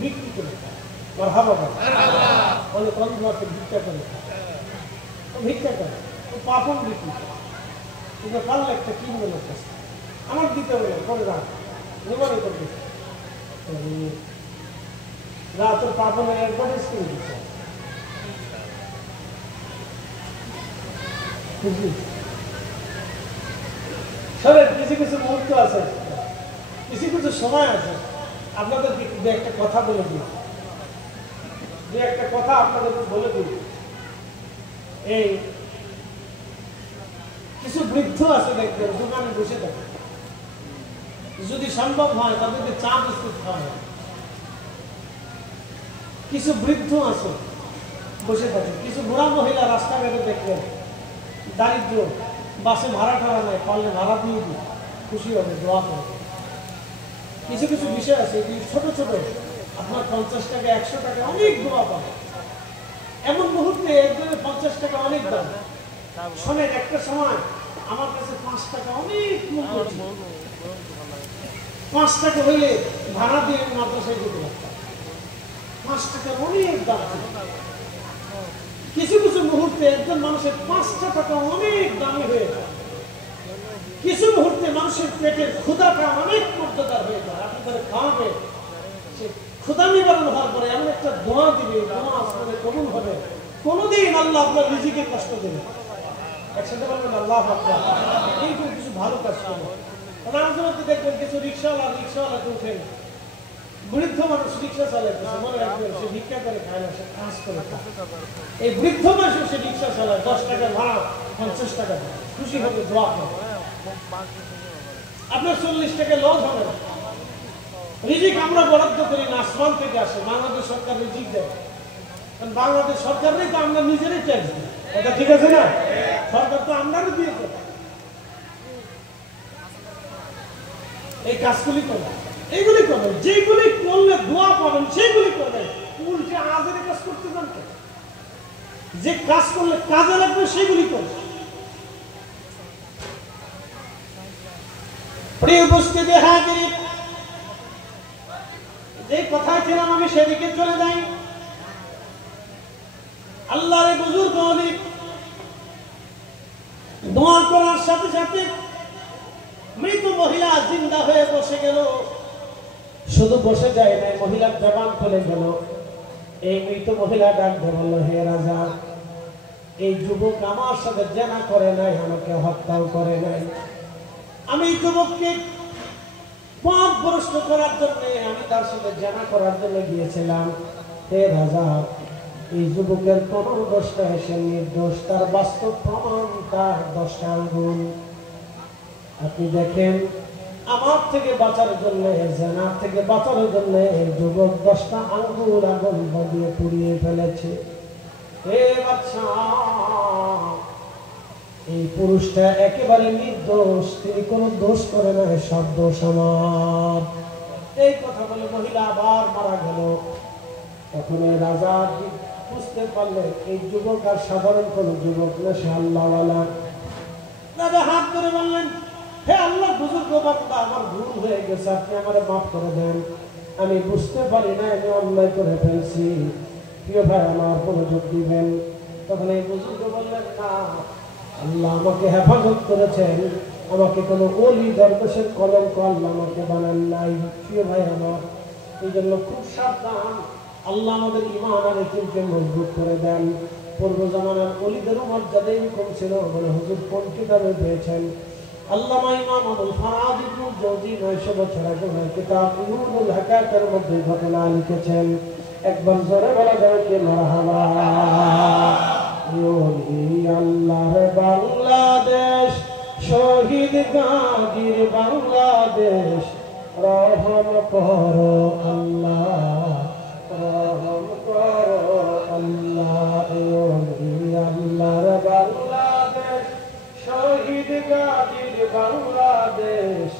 বিক্রি করে খায়, অনেক অনেক মাসে ভিক্ষা করে খায়, ভিক্ষা করে পাপন বিক্রি করে। কিন্তু পারলে একটা কিনবে লোক কাছে আমার দিতে বলে করে রাখ নিবারণ করতেছে, রাতের পাপনের অ্যাডভার্টাইজ করে দিচ্ছে। কিছু কিছু মুহূর্ত আছে, কিছু কিছু সময় আছে, আপনাদের দু একটা কথা বলে দিই, দু একটা কথা আপনাদের বলে দিই। এই কিছু বৃদ্ধ আছে দেখবেন দোকানে বসে থাকে, যদি সম্ভব হয় তাদেরকে চা বিস্কুট খাওয়া হয়। কিছু বৃদ্ধ আছে বসে থাকে, কিছু বুড়া মহিলা রাস্তাঘাটে দেখবেন দারিদ্র, বাসে ভাড়া টাড়া নেয়, পারলে ভাড়া দিয়ে দিই, খুশি হবে, দোয়া করে। কিছু কিছু বিষয় আছে ছোট ছোট, আপনার 50 টাকা 100 টাকা অনেক দোয়া পাবে। এমন মুহূর্তে একজনের 50 টাকা অনেক দাম। শোনেন, একটা সময় আমার কাছে 5 টাকা অনেক মূল্য ছিল। 5 টাকা হইলে ভাড়া দিয়ে মাদ্রাসায় যেতে পারতাম। 5 টাকা অনেক দাম ছিল। কিছু কিছু মুহূর্তে একজন মানুষের 5টা টাকা অনেক দামি হয়ে যায়। কিছু মুহূর্তে মানুষের পেটের ক্ষুধাটা অনেক মর্যাদার হয়ে যায়। আপনি তাহলে খাওয়াবে, সে ক্ষুধা নিবারণ হওয়ার পরে এমন একটা দোয়া দিবে, দোয়া আসলে কবুল হবে। কোনোদিন আল্লাহ আপনার রিজিকে কষ্ট দেবে। একসাথে বলবেন আল্লাহ আকবার। এইরকম কিছু ভালো কাজ করবে। রাজনীতি দেখবেন কিছু রিক্সাওয়ালাকে উঠেন, বৃদ্ধ মানুষ রিক্সা চালাইতেছে, মনে রাখবেন সে ভিক্ষা করে খায় না, সে কাজ করে খায়। এই বৃদ্ধ মানুষ সে রিক্সা চালায়, 10 টাকা ভাড়া, 50 টাকা দেয়, খুশি হবে, দোয়া করে। আপনার 40 টাকা লস হবে না। রিজিক আমরা বরাদ্দ করি না, আসমান থেকে আসে, বাংলাদেশ সরকার রিজিক দেয়। কারণ বাংলাদেশ সরকার নেই তো আমরা নিজেরাই ট্যাক্স দিই, এটা ঠিক আছে না? সরকার তো আমরাও দিয়েছে। এই কাজগুলি করবে, এইগুলি করবে, যেগুলি করলে দোয়া পাবেন সেইগুলি করবে। উল্টে আজের কাজ করতে পারবে, যে কাজ করলে কাজে লাগবে সেগুলি করবে। প্রিয় উপস্থিতি হাজির, যে কথায় ছিলাম আমি সেদিকে চলে যাই। আল্লাহর বুজুর্গ অনেক দোয়া করার সাথে সাথে মৃত মহিলা জিন্দা হয়ে বসে গেল। শুধু বসে যায় নাই, মহিলার জবান খুলে গেল। এই মৃত মহিলা ডাক দিয়ে বলল, হে রাজা, এই যুবক আমার সাথে জেনা করে নাই, আমাকে হত্যাও করে নাই। আমি যুবককে পথ ভ্রষ্ট করার জন্য আমি তার সাথে জেনা করার জন্য গিয়েছিলাম। হে রাজা, এই যুবকের কোন দোষটা এসে নির্দোষ, তার বাস্তব প্রমাণ তার 10টা আঙ্গুল। আপনি দেখেন, আমার থেকে বাঁচার জন্য, জেনার থেকে বাঁচার জন্য এই যুবক 10টা আঙ্গুল আগুন দিয়ে পুড়িয়ে ফেলেছে। হে বাদশা, এই পুরুষটা একেবারে নির্দোষ, তিনি কোনো দোষ করে না, সব দোষ আমার। এই কথা বলে মহিলা আবার মারা গেল। তখন রাজা বুঝতে পারলেন এই যুবক আর সাধারণ কোন যুবক না, সে আল্লাহওয়ালা। রাজা হাত ধরে বললেন, হে আল্লাহ বুজুর্গ বান্দা, আমার ভুল হয়ে গেছে, আপনি আমারে মাফ করে দেন। আমি বুঝতে পারি না আমি অন্যায় করে ফেলছি, প্রিয় ভাই আমার মনোযোগ দিবেন। তখন এই বুজুর্গ বললেন, না, আল্লাহ আমাকে হেফাজত করেছেন, আমাকে কোনো ওলি দরবেশের কলঙ্ক আল্লাহ আমাকে বানান নাই। প্রিয় ভাই আমার, এই জন্য খুব সাবধান। আল্লাহ আমাদের ঈমান আর ইকিনকে মজবুত করে দেন। পূর্ব জামানার ওলিদের মর্যাদা এরকম ছিল বলে হুজুর কোন কিতাবে পেয়েছেন? আল্লামা ইমাম আবুল ফারাদ ইবনুল জাওজি 900 বছর আগে কিতাব নুরুল হাকায়াতের মধ্যে ঘটনা লিখেছেন। একবার জোরে বলা যায় কি মারহাবা। আল্লাহর বাংলাদেশ, শহীদ গাজীর বাংলাদেশ, রহম করো আল্লাহ, রহম করো আল্লাহ। আল্লাহর বাংলাদেশ, শহীদ গাজীর বাংলাদেশ,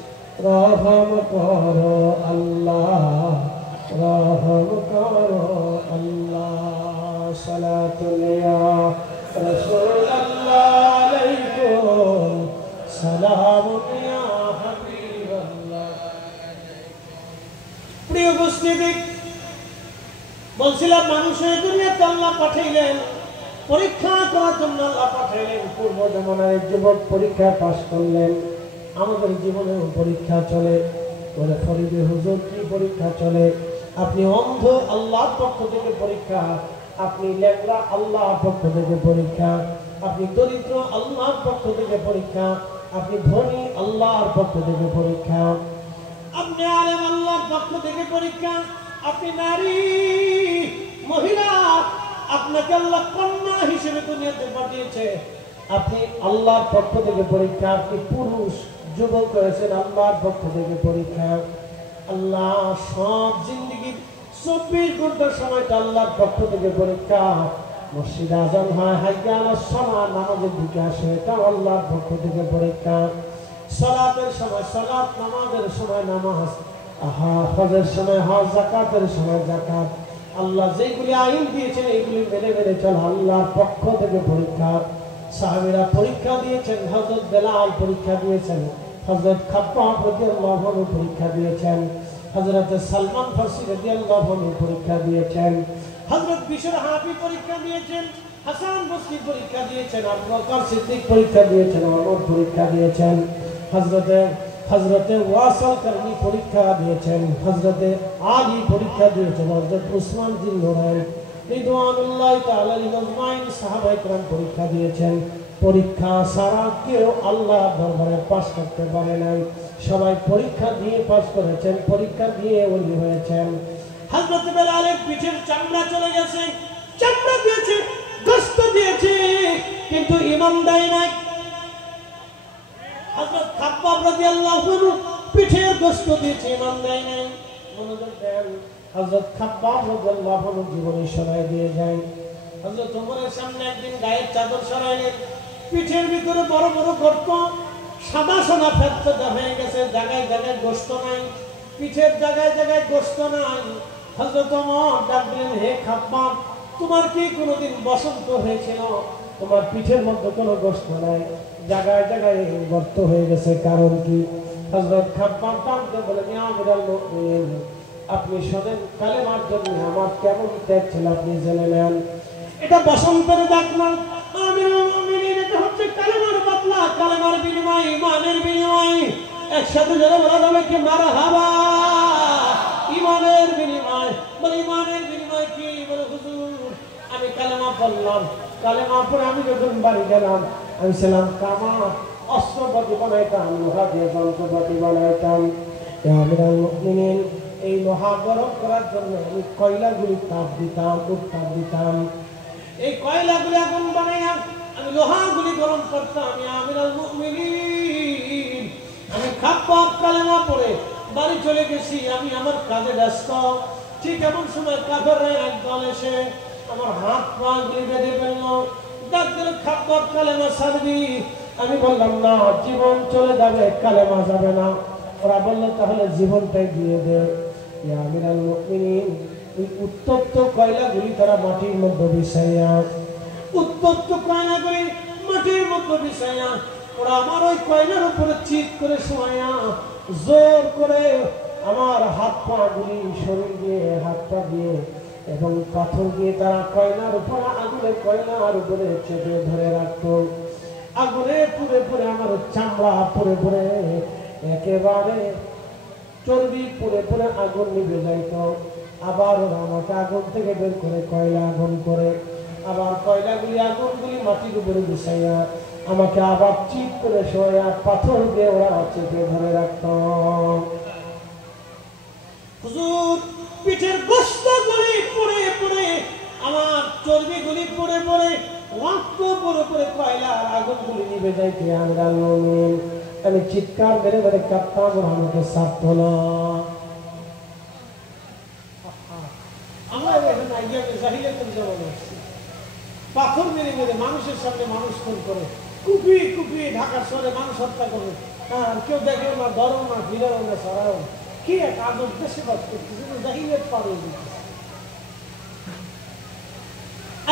রহম করো আল্লাহ, রহম করো আল্লাহ। সালাতুল ইয়া রাসূলুল্লাহ আলাইকুম, সালামুন ইয়া হাবিবাল্লাহ। প্রিয় উপস্থিতি, বলছিলাম মানুষের দুনিয়াতে আল্লাহ পাঠাইলেন পরীক্ষা করার জন্য। আল্লাহ পাঠাইলেন পূর্ব জামানার যুবক পরীক্ষা পাশ করলেন। আমাদের জীবনেও পরীক্ষা চলে। বলে ফরিদে হুজুর কি পরীক্ষা চলে? আপনি অন্ধ, আল্লাহর পক্ষ থেকে পরীক্ষা। আপনি ল্যাংড়া, আল্লাহর পক্ষ থেকে পরীক্ষা। আপনি দরিদ্র, আল্লাহর পক্ষ থেকে পরীক্ষা। আপনি ধনী, আল্লাহর পক্ষ থেকে পরীক্ষা। আপনি আলেম, আল্লাহর পক্ষ থেকে পরীক্ষা। আপনি নারী, মহিলা, আপনাকে আল্লাহ কন্যা হিসেবে দুনিয়াতে পাঠিয়েছে, আপনি আল্লাহর পক্ষ থেকে পরীক্ষা। আপনি পুরুষ, যুবক হয়েছেন, আল্লাহর পক্ষ থেকে পরীক্ষা। আল্লাহ সব জিন্দেগির 24 ঘন্টার সময়টা আল্লাহর পক্ষ থেকে পরীক্ষা। মসজিদে আযান হয়, হাইয়া আলাস সালাহ, নামাজের দিকে আসে, এটা আল্লাহর পক্ষ থেকে পরীক্ষা। সালাতের সময় সালাত, নামাজের সময় নামাজ, হজের সময় হজ, যাকাতের সময় যাকাত। আল্লাহ যেগুলি আইন দিয়েছেন এইগুলি মেনে মেনে চলা আল্লাহর পক্ষ থেকে পরীক্ষা। সাহাবীরা পরীক্ষা দিয়েছেন, হযরত বেলাল পরীক্ষা দিয়েছেন, হযরত খাব্বাব রাদিয়াল্লাহু আনহু পরীক্ষা দিয়েছেন, হযরত সালমান ফারসি রাদিয়াল্লাহু আনহু পরীক্ষা দিয়েছেন, হযরত বিশর হাফি পরীক্ষা দিয়েছেন, হাসান বসরি পরীক্ষা দিয়েছেন, আবু বকর সিদ্দিক পরীক্ষা দিয়েছেন, ওমর পরীক্ষা দিয়েছেন, হযরতে ওয়াসিল করনি পরীক্ষা দিয়েছেন, হযরতে আলী পরীক্ষা দিয়েছেন, হযরত উসমান জিন নুরাইন রিদওয়ানুল্লাহি তাআলা আলাইহিম আজমাইন সাহাবায়ে কেরাম পরীক্ষা দিয়েছেন। পরীক্ষা ছাড়া কেউ আল্লাহ দরবারে পাস করতে পারে নাই। সবাই পরীক্ষা দিয়ে পাস করেছেন, পরীক্ষা দিয়ে ওলি হয়েছেন। হযরত বেলালের পিঠের চামড়া চলে গেছে, চামড়া দিয়েছে, গোশত দিয়েছে, কিন্তু ঈমান দেয় নাই। হযরত খাব্বাব রাদিয়াল্লাহু আনহু পিঠের গোশত দিয়েছে, ঈমান দেয় নাই। মনোযোগ দেন, হযরত খাব্বাব রাদিয়াল্লাহু আনহু জীবনী শোনায় দিয়ে যায়। হযরত ওমরের সামনে একদিন গায়ের চাদর সরাইলেন, পিঠের ভিতরে বড় বড় গর্ত, সাদা সোনা ফেটফেটে হয়ে গেছে, জায়গায় জায়গায় গোশত নাই, পিঠের জায়গায় জায়গায় গোশত নাই। হযরত ওমর ডাকলেন, হে খাব্বাব, তোমার কি কোনোদিন বসন্ত হয়েছিল? তোমার পিঠের মধ্যে কোনো গোশত নাই, জায়গায় জায়গায় গর্ত হয়ে গেছে, কারণ কি? হযরত খাব্বাব ডাকতে বলেন, ইয়া আমিরুল মুমিনিন, আপনি শোনেন, কালেমার জন্য আমার কেমন ত্যাগ ছিল আপনি জেনে নেন। এটা বসন্তের ডাক না, আমিরুল মুমিনিন, এটা হচ্ছে কালেমার বদলা, কালেমার বিনিময়, ঈমানের বিনিময়। একসাথে যারা বলা যাবে কি মারহাবা, ঈমানের বিনিময়। বলে ঈমানের বিনিময় কি? বলে হুজুর, আমি কালেমা পড়লাম, কালেমা পড়ে আমি যখন বাড়ি গেলাম, আমি ছিলাম কামার, অস্ত্রপাতি বানাইতাম, লোহা দিয়ে যন্ত্রপাতি বানাইতাম। আমিরুল মুমিনিন, এই লোহা গরম করার জন্য আমি কয়লাগুলি তাপ দিতাম, উত্তাপ দিতাম। এই কয়লাগুলি আগুন বানাইয়া আমি লোহাগুলি গরম করতাম। আমিরুল মুমিনিন, আমি খাব্বাব কালেমা পড়ে বাড়ি চলে গেছি, আমি আমার কাজে ব্যস্ত। ঠিক এমন সময় কাফেররা একদল এসে আমার হাত পা বেঁধে ফেলল, ডাক দিল, খাব্বাব কালেমা ছাড়বি? আমি বললাম, না, জীবন চলে যাবে, কালেমা যাবে না। ওরা বললো, তাহলে জীবনটাই দিয়ে দে। আমিরুল মুমিনিন, ওই উত্তপ্ত কয়লাগুলি তারা মাটির মধ্যে বিছাইয়া, উত্তপ্ত কয়লাগুলি মাটির মধ্যে বিছাইয়া, ওরা আমার ওই কয়লার উপরে চিৎ করে শোয়া, জোর করে আমার হাত পা গুলি, শরীর দিয়ে, হাত পা দিয়ে এবং পাথর দিয়ে তারা কয়লার উপরে, আগুনের কয়লার উপরে চেপে ধরে রাখতো। আগুনে পুড়ে পুড়ে আমার চামড়া পুড়ে পুড়ে, একেবারে চর্বি পুড়ে পুড়ে আগুন নিভে যাইত। আবার ওরা আমাকে আগুন থেকে বের করে কয়লা আগুন করে, আবার কয়লাগুলি, আগুনগুলি মাটির উপরে বিছাইয়া আমাকে আবার চিপ করে শোয়া, পাথর দিয়ে ওরা চেপে ধরে রাখত। হুজুর, পিঠের গোশতগুলি পুড়ে পুড়ে, আমার চর্বিগুলি পুড়ে পুড়ে, রক্ত পুড়ে পুড়ে কয়লার আগুনগুলি নিভে যাইতে আমিরুল মুমিনিন, আমি চিৎকার মেরে মেরে কাঁদতাম, ওরা আমাকে ছাড়তো না। আমরা এখন জাহিলিয়াতের জমানা আসছি, পাথর মেরে মেরে মানুষের সামনে মানুষ খুন করে, কুপিয়ে কুপিয়ে ঢাকার শহরে মানুষ হত্যা করে, আর কেউ দেখে না, ধরো না, ফিরাও না, সরাও না। কি এক আদর দেশে বাস করতেছে, জাহিলিয়াত পার হয়ে যেতেছে।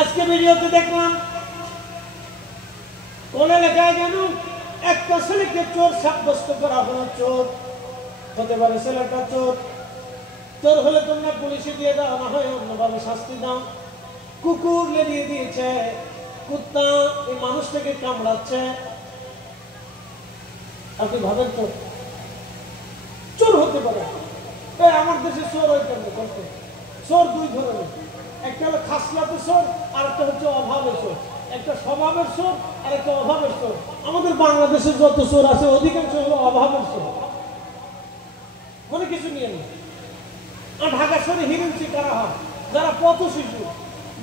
আজকে ভিডিওতে দেখলাম কোন এলাকায় যেন একটা ছেলেকে চোর সাব্যস্ত করা হলো, চোর হতে পারে ছেলেটা চোর, চোর হলে তোমরা পুলিশে দিয়ে দাও, না হয় অন্যভাবে শাস্তি দাও। কুকুর লেলিয়ে দিয়েছে, কুত্তা এই মানুষটাকে কামড়াচ্ছে, আপনি ভাবেন তো চোর হতে পারে? আমার দেশে চোর হয় কেন? চোর দুই ধরনের, একটা হলো খাসলাতে চোর, আর একটা হচ্ছে অভাবের চোর। একটা স্বভাবের চোর আর একটা অভাবের চোর। আমাদের বাংলাদেশের যত চোর আছে অধিকাংশ হলো অভাবের চোর, মনে কিছু নিয়ে নেই। আর ঢাকা শহরে হিরেন্সি কারা হয়? যারা পথ শিশু,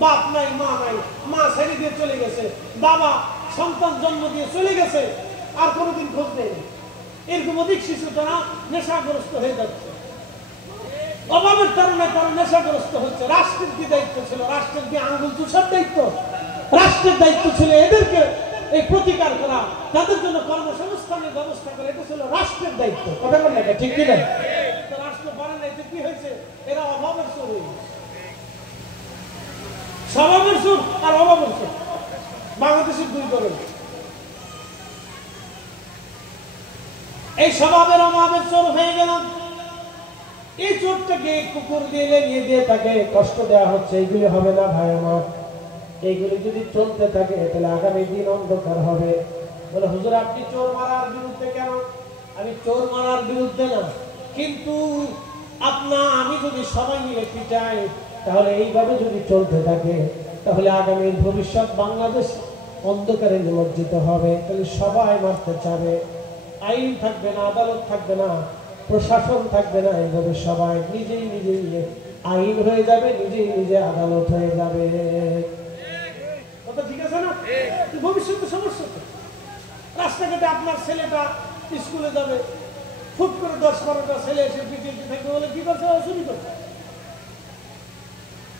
বাপ নাই, মা নাই, মা ছেড়ে দিয়ে চলে গেছে, বাবা সন্তান জন্ম দিয়ে চলে গেছে, আর কোনোদিন খোঁজ নেই। এরকম অধিক শিশু তারা নেশাগ্রস্ত হয়ে যাচ্ছে, অভাবের কারণে তারা নেশাগ্রস্ত হচ্ছে। রাষ্ট্রের কি দায়িত্ব ছিল? রাষ্ট্রের কি আঙ্গুল চুষার দায়িত্ব? রাষ্ট্রের দায়িত্ব ছিল এদেরকে এই প্রতিকার করা, তাদের জন্য কর্মসংস্থানের ব্যবস্থা করা, এটা ছিল রাষ্ট্রের দায়িত্ব। কথা বল না, ঠিক কি না? রাষ্ট্র পারে না, কি হয়েছে? এরা অভাবের চোর হয়ে গেছে, স্বভাবের চোর আর অভাবের চোর। বাংলাদেশের দুই দলের, এই স্বভাবের অভাবের চোর হয়ে গেলাম। এই চোরটাকে কুকুর দিয়ে নিয়ে দিয়ে তাকে কষ্ট দেওয়া হচ্ছে, এইগুলি হবে না ভাই আমার। এইগুলি যদি চলতে থাকে তাহলে আগামী দিন অন্ধকার হবে। বলে, হুজুর আপনি চোর মারার বিরুদ্ধে কেন? আমি চোর মারার বিরুদ্ধে না, কিন্তু আমি যদি সবাই মিলে পিটাই, তাহলে এইভাবে যদি চলতে থাকে তাহলে আগামীর ভবিষ্যৎ বাংলাদেশ অন্ধকারে নিমজ্জিত হবে। তাহলে সবাই মারতে চাবে, আইন থাকবে না, আদালত থাকবে না, প্রশাসন থাকবে না, এইভাবে সবাই নিজেই নিজেই আইন হয়ে যাবে, নিজেই নিজে আদালত হয়ে যাবে। কথা ঠিক আছে না? ভবিষ্যতে সমস্যা তো। রাস্তাঘাটে আপনার ছেলেটা স্কুলে যাবে, ফুট করে 10-12টা ছেলে এসে পিছিয়ে থাকবে, বলে কি করছে, চুরি করছে।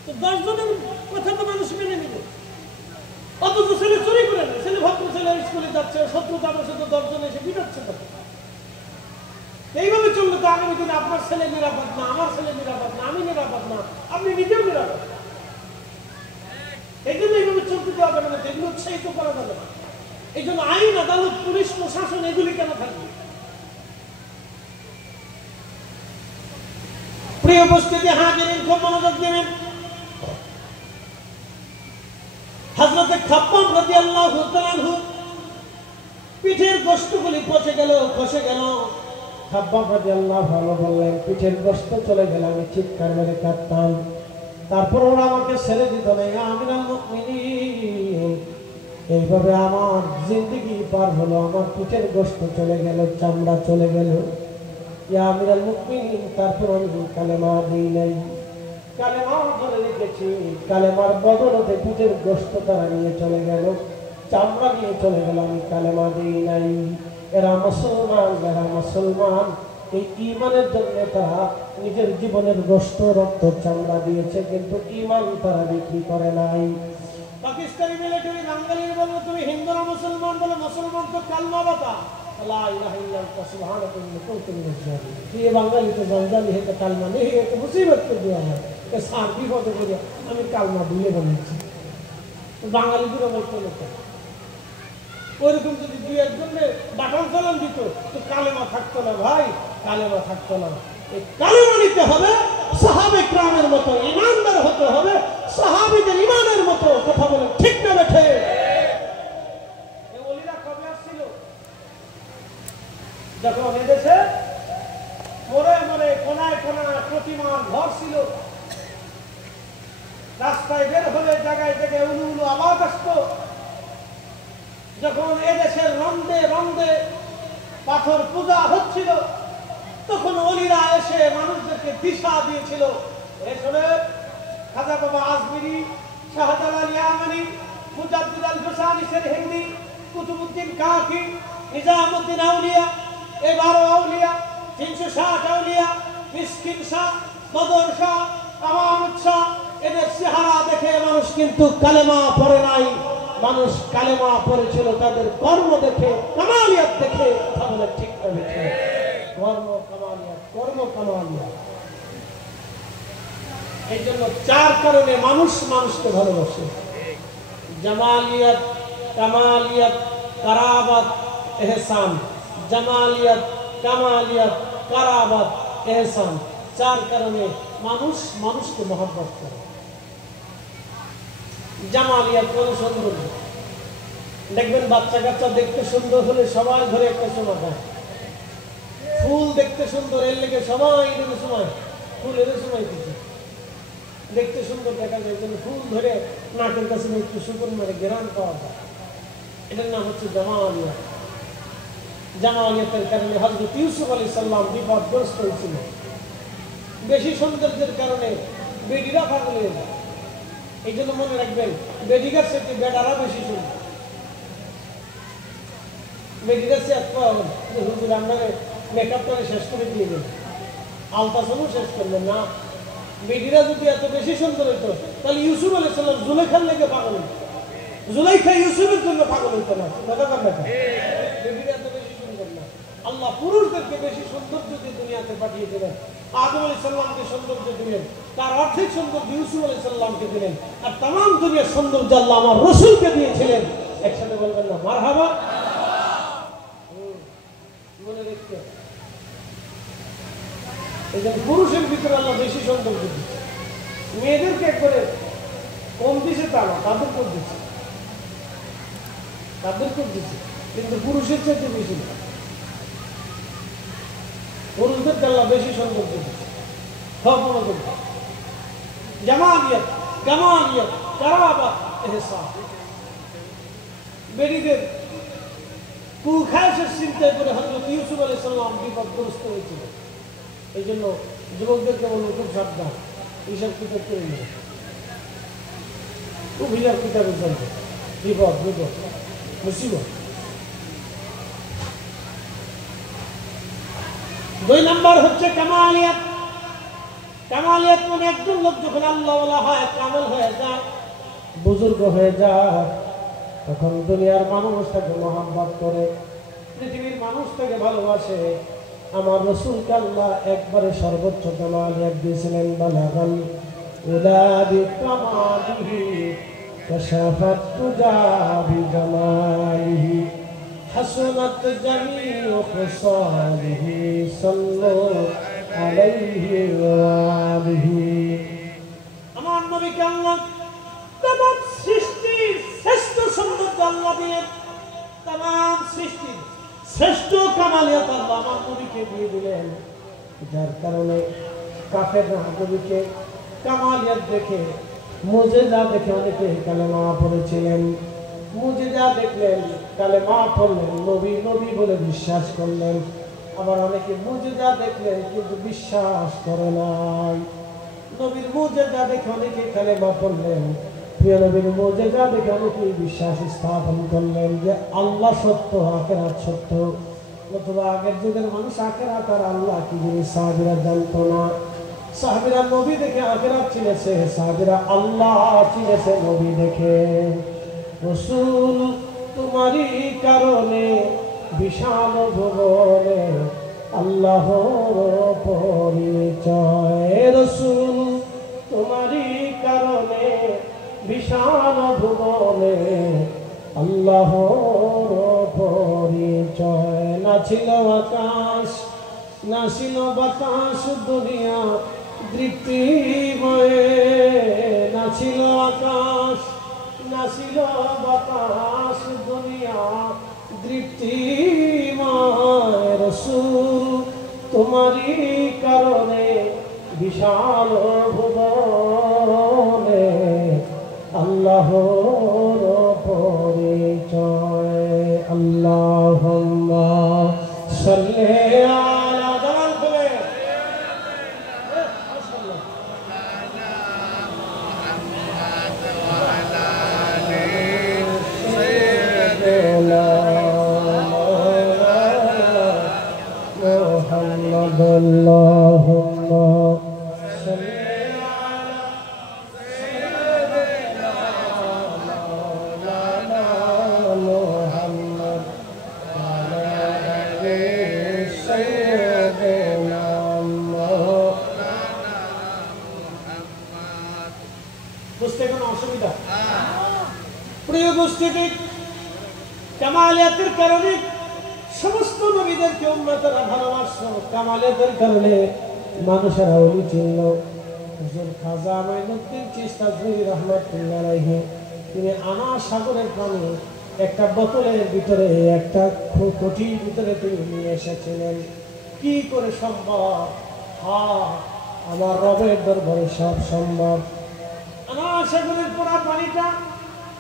তো 10 জনের কথা তো মানুষ মেনে নেবে, অথচ ছেলে চুরি করে নেয়। ছেলে ভদ্র ছেলে স্কুলে যাচ্ছে, শত্রুতা আমার সাথে 10 জন এসে পিটাচ্ছে তাকে। এইভাবে চললে তো আগামী দিনে আপনার ছেলে নিরাপদ না, আমার ছেলে নিরাপদ না, আমি নিরাপদ না, আপনি নিজেও নিরাপদ। এই জন্য এইভাবে চলতে দেওয়া যাবে না, এগুলো উৎসাহিত করা যাবে না। এই জন্য আইন, আদালত, পুলিশ, প্রশাসন এগুলি কেন থাকবে? প্রিয় উপস্থিতি, হাজিরিন, খুব মনোযোগ দেবেন। হযরত খাব্বাব রাদিয়াল্লাহু তাআলা আনহু পিঠের গোশতগুলি পচে গেল, খসে গেল। খাব্বাব রাদিয়াল্লাহু আনহু বললেন, পিঠের গোশত চলে গেল, আমি চিৎকার মেরে কাঁদতাম। তারপর ওরা আমাকে ছেড়ে দিত না। ইয়া আমিরুল মুমিনিন, এইভাবে আমার জিন্দেগি পার হলো, আমার পিঠের গোশত চলে গেল, চামড়া চলে গেল। ইয়া আমিরুল মুমিনিন, তারপর আমি কালেমা দিই নাই, কালেমা ধরে রেখেছি। কালেমার বদলতে পিঠের গোশত তারা নিয়ে চলে গেল, চামড়া নিয়ে চলে গেল, আমি কালেমা দিই নাই। এরা মুসলমান, এরা মুসলমান। এই ঈমানের জন্য তারা নিজের জীবনের গোশত, রক্ত, চামড়া দিয়েছে, কিন্তু ঈমান তারা বিক্রি করে নাই। পাকিস্তানি মিলিটারি বাঙালির বলল, তুমি হিন্দু না মুসলমান? বলে, মুসলমান তো কালমা বাতা, লা ইলাহা ইল্লাল্লাহ সুবহানাকা ইন্নী কুনতু মিনাজ জালিমিন। ये বাঙালি তো জঞ্জালি है, तो কালমা নেই, ये तो मुसीबत के दिया है, ये सार বিপদে পড়ে আমি কালমা দিয়ে বলেছি। তো বাঙালিগুলো বলতে লোক ওইরকম যদি 2-1 জনে বাটন চালান দিত, তো কালেমা থাকতো না ভাই, কালেমা থাকতো না। এই কালেমা নিতে হবে, সাহাবে কিরামের মতো ঈমানদার হতে হবে, সাহাবীদের ঈমানের মতো। কথা বলে ঠিক না বেঠে? এই ওলিরা কবে আসছিল? যখন এদেশে মরে মরে কোনায় কোনায় প্রতিমার ঘর ছিল, রাস্তায় বের হলে জায়গায় জায়গায় উলু উলু আওয়াজ আসতো। যখন এদেশের রন্দে রন্দে পাথর পূজা হচ্ছিল, তখন ওলিরা এসে মানুষদেরকে দিশা দিয়েছিল। এসবে খাজা বাবা আজমিরি, শাহজালাল ইয়ামানি, মুজাদ্দিদ আল হুসাইনি সেরহিন্দি, কুতুবউদ্দিন কাকি, নিজামউদ্দিন আউলিয়া, 12 আউলিয়া, 360 আউলিয়া, মিসকিন শাহ, বদর শাহ, আমানত শাহ, এদের চেহারা দেখে মানুষ কিন্তু কালেমা পড়ে নাই। মানুষ কালেমা পড়েছিল তাদের কর্ম দেখে, কামালিয়াত দেখে। কথা বলে ঠিক হবে? কর্ম কামালিয়াত, কর্ম কামালিয়াত। এই জন্য 4 কারণে মানুষ মানুষকে ভালোবাসে: জামালিয়াত, কামালিয়াত, কারাবাত, ইহসান। জামালিয়াত, কামালিয়াত, কারাবাত, ইহসান, 4 কারণে মানুষ মানুষকে মহব্বত করে। জামালিয়াত মানে সৌন্দর্য। দেখবেন বাচ্চা কাচ্চা দেখতে সুন্দর হলে সবাই ধরে একটা সময় দেয়। ফুল দেখতে সুন্দর, এর লেগে সবাই এদের সময় ফুল, এদের সময় দিচ্ছে দেখতে সুন্দর দেখা যায়, জন্য ফুল ধরে নাকের কাছে একটু সুন্দর মানে গ্রাম পাওয়া যায়। এটার নাম হচ্ছে জামালিয়াত। জামালিয়াতের কারণে হযরত ইউসুফ আলাইহিস সালাম বিপদগ্রস্ত হয়েছিল। বেশি সৌন্দর্যের কারণে বেডিরা পাগল হয়ে যায়। এই জন্য মনে রাখবেন, বেডিগার থেকে বেডারা বেশি সুন্দর। বেডিগার সে হুজুর আপনাকে মেকআপ করে শেষ করে দিয়ে দেন, আলতাসনও শেষ করলেন না। বেডিরা যদি এত বেশি সুন্দর হইতো, তাহলে ইউসুফ আলাইহিস সালাম জুলেখার লেগে পাগল হইত, জুলেখা ইউসুফের জন্য পাগল হইতো না। কথা বলেন, বেডিরা এত বেশি সুন্দর না। আল্লাহ পুরুষদেরকে বেশি সৌন্দর্য দিয়ে দুনিয়াতে পাঠিয়ে দিলেন। আদম আলাইহিস সালামকে সৌন্দর্য দিলেন, তার অর্ধেক সৌন্দর্য ইউসুফ আলাইহিস সালামকে দিলেন, আর तमाम দুনিয়ার সৌন্দর্য আল্লাহ আমার রাসূলকে দিয়েছিলেন। একসাথে বলবেন না মারহাবা? মনে রাখতে, এই যে পুরুষের ভিতরে আল্লাহ বেশি সৌন্দর্য দিচ্ছে, মেয়েদেরকে একবারে কম দিছে তা না, তাদের কম দিচ্ছে, তাদের কম দিচ্ছে, কিন্তু পুরুষের চাইতে বেশি না। পুরুষদেরকে আল্লাহ বেশি সৌন্দর্য দিচ্ছে। জামালিয়াত, কামালিয়াত, কারাবাত, ইহসান। বেরিদের কুল খায়সের চিন্তায় করে হযরত ইউসুফ আলাইহিস সালাম বিপদগ্রস্ত হয়েছিল। এই জন্য যুবকদেরকে বলবো খুব সাবধান, হিসাব কিতাব করে নেবে, খুব হিসাব কিতাবের জন্য বিপদ মুসিবত। 2 নাম্বার হচ্ছে কামালিয়াত। কামালিয়াত মানে একজন লোক যখন আল্লাহওয়ালা হয়, কামেল হয়ে যায়, বুজুর্গ হয়ে যায়, তখন দুনিয়ার মানুষ তাকে মহব্বত করে, পৃথিবীর মানুষ তাকে ভালোবাসে। আমার রাসূলকে আল্লাহ একবারে সর্বোচ্চ কামালিয়াত দিয়েছিলেন, বালাগাল উলা বিকামালিহি কাশাফাত তুজা বিজামালিহি হাসনাত জামিউ খুসালিহি সাল্লু আলাইহি ওয়া আলিহি। আমার নবীকে আল্লাহ तमाम সৃষ্টির শ্রেষ্ঠ সৌন্দর্য আল্লাহ দিলেন, तमाम সৃষ্টির শ্রেষ্ঠ কামালিয়াত আল্লাহ আমার নবীকে দিয়ে দিলেন, যার কারণে কাফেররা নবীকে কামালিয়াত দেখে, মুজিজা দেখে অনেকে কালেমা পড়েছিলেন। মুজিজা দেখলেন, কালেমা পড়লেন, নবী নবী বলে বিশ্বাস করলেন। আবার অনেকে মুজিজা দেখলেন কিন্তু বিশ্বাস করে নাই। নবীর মুজিজা দেখে অনেকে কালেমা পড়লেন, প্রিয় নবীর মুজিজা দেখে অনেকে বিশ্বাস স্থাপন করলেন যে আল্লাহ সত্য, আখিরাত সত্য। অথবা আগের যুগের মানুষ আখিরাত আর আল্লাহ কি জিনিস সাহাবীরা জানতো না। সাহাবীরা নবী দেখে আখিরাত চিনেছে, সাহাবীরা আল্লাহ চিনেছে নবী দেখে। রাসূল তোমারই কারণে বিশাল ভুবনে আল্লাহর পরিচয়। রাসূল তোমারই কারণে বিশাল ভুবনে আল্লাহর পরিচয়। না ছিল আকাশ, না ছিল বাতাস, দুনিয়া দৃপ্তিময়। না ছিল আকাশ, না ছিল বাতাস, দুনিয়া দৃপ্তিময়। রাসূল তোমারই কারণে বিশাল ভুবনে আল্লাহর পরিচয়। আল্লাহুম্মা সাল্লি আলা জালাল বলে মুহাম্মদ। আল্লাহুম্মা বুঝতে কোনো অসুবিধা? প্রিয় উপস্থিতি, কামালিয়াতের কারণে সমস্ত নবীদেরকে উম্মতেরা ভালোবাসত। কামালিয়াতের কারণে মানুষেরা ওলি চিনল। হুজুর খাজা মাইনুদ্দিন চিশতি রাহমাতুল্লাহ আলাইহি তিনি আনা সাগরের পানি একটা বোতলের ভিতরে, একটা কোটির ভিতরে তিনি নিয়ে এসেছিলেন। কি করে সম্ভব? হ্যাঁ, আমার রবের দরবারে সব সম্ভব। সাগরের পোড়া পানিটা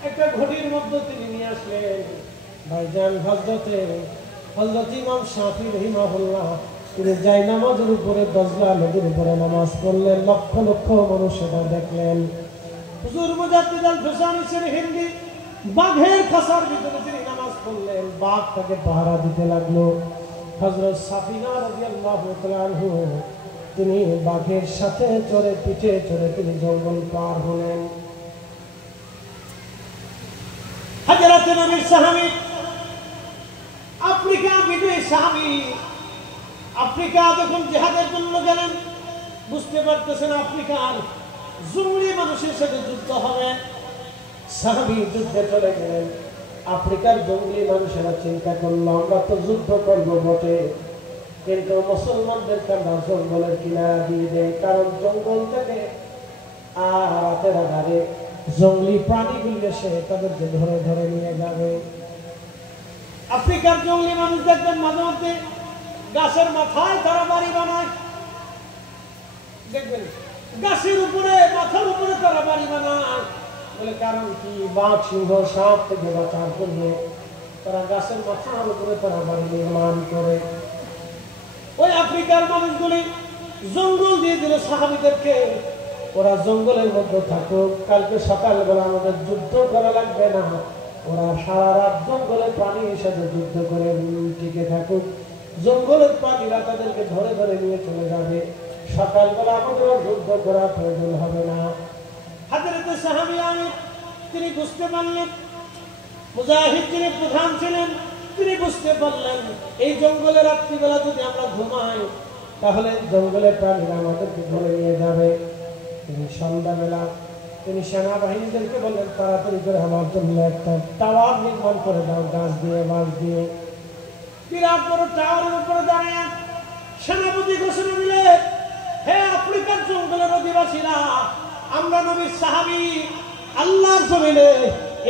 একটা ঘটির মধ্যে তিনি নিয়ে আসলেন। ভাইজান হযরত ইমাম শাফি রাহিমাহুল্লাহ তিনি যাই নামাজের উপরে দজলা নদীর উপরে নামাজ পড়লেন। লক্ষ লক্ষ মানুষ সেটা দেখলেন। হুজুর মুজাদ্দিদ আল ফিসানি হিন্দি বাঘের খাসার ভিতরে তিনি নামাজ পড়লেন। বাঘ তাকে পাহারা দিতে লাগলো। হযরত সাফিনা রাদিয়াল্লাহু তাআলা আনহু তিনি বাঘের সাথে চড়ে, পিঠে চড়ে তিনি জঙ্গল পার হলেন। হযরত নবীর সাহাবী আফ্রিকা বিজয়ী সাহাবী, আফ্রিকা যখন জিহাদের জন্য গেলেন, বুঝতে পারতেছেন আফ্রিকার জঙ্গলি মানুষের সাথে যুদ্ধ হবে। সাহাবী যুদ্ধে চলে গেলেন। আফ্রিকার জঙ্গলি মানুষেরা চিন্তা করলো আমরা তো যুদ্ধ করবো বটে, কিন্তু মুসলমানদেরকে আমরা জঙ্গলের কিনারা দিয়ে দেয়, কারণ জঙ্গল থেকে আর রাতের আধারে জঙ্গলি প্রাণীগুলি এসে তাদেরকে ধরে ধরে নিয়ে যাবে। আফ্রিকার জঙ্গলি মানুষ দেখবেন মাঝে মধ্যে গাছের মাথায় তারা বাড়ি বানায়, দেখবেন গাছের উপরে, মাথার উপরে তারা বাড়ি বানায়। বলে কারণ কি? বাঘ সিংহ সাপ থেকে বাঁচার জন্য তারা গাছের মাথার উপরে তারা বাড়ি নির্মাণ করে। ওই আফ্রিকার মানুষগুলি জঙ্গল দিয়ে দিল সাহাবীদেরকে, ওরা জঙ্গলের মধ্যে থাকুক, কালকে সকালবেলা আমাদের যুদ্ধ করা লাগবে না, ওরা সারা রাত জঙ্গলের প্রাণীর সাথে যুদ্ধ করে টিকে থাকুক, জঙ্গলের প্রাণীরা তাদেরকে ধরে ধরে নিয়ে চলে যাবে, সকালবেলা আমাদের যুদ্ধ করার প্রয়োজন হবে না। হযরত সাহাবী আলী তিনি বুঝতে পারলেন, মুজাহিদ যিনি প্রধান ছিলেন তিনি বুঝতে পারলেন এই জঙ্গলে রাত্রিবেলা যদি আমরা ঘুমাই তাহলে জঙ্গলের প্রাণীরা আমাদেরকে ধরে নিয়ে যাবে। তিনি সন্ধ্যাবেলা তিনি সেনাবাহিনীদেরকে বললেন, তাড়াতাড়ি করে আমার জন্য একটা টাওয়ার নির্মাণ করে দাও, গাছ দিয়ে বাঁশ দিয়ে। বিরাট বড় টাওয়ারের উপরে দাঁড়িয়ে সেনাপতি ঘোষণা দিলে, হে আফ্রিকার জঙ্গলের অধিবাসীরা, আমরা নবীর সাহাবী আল্লাহর জমিনে,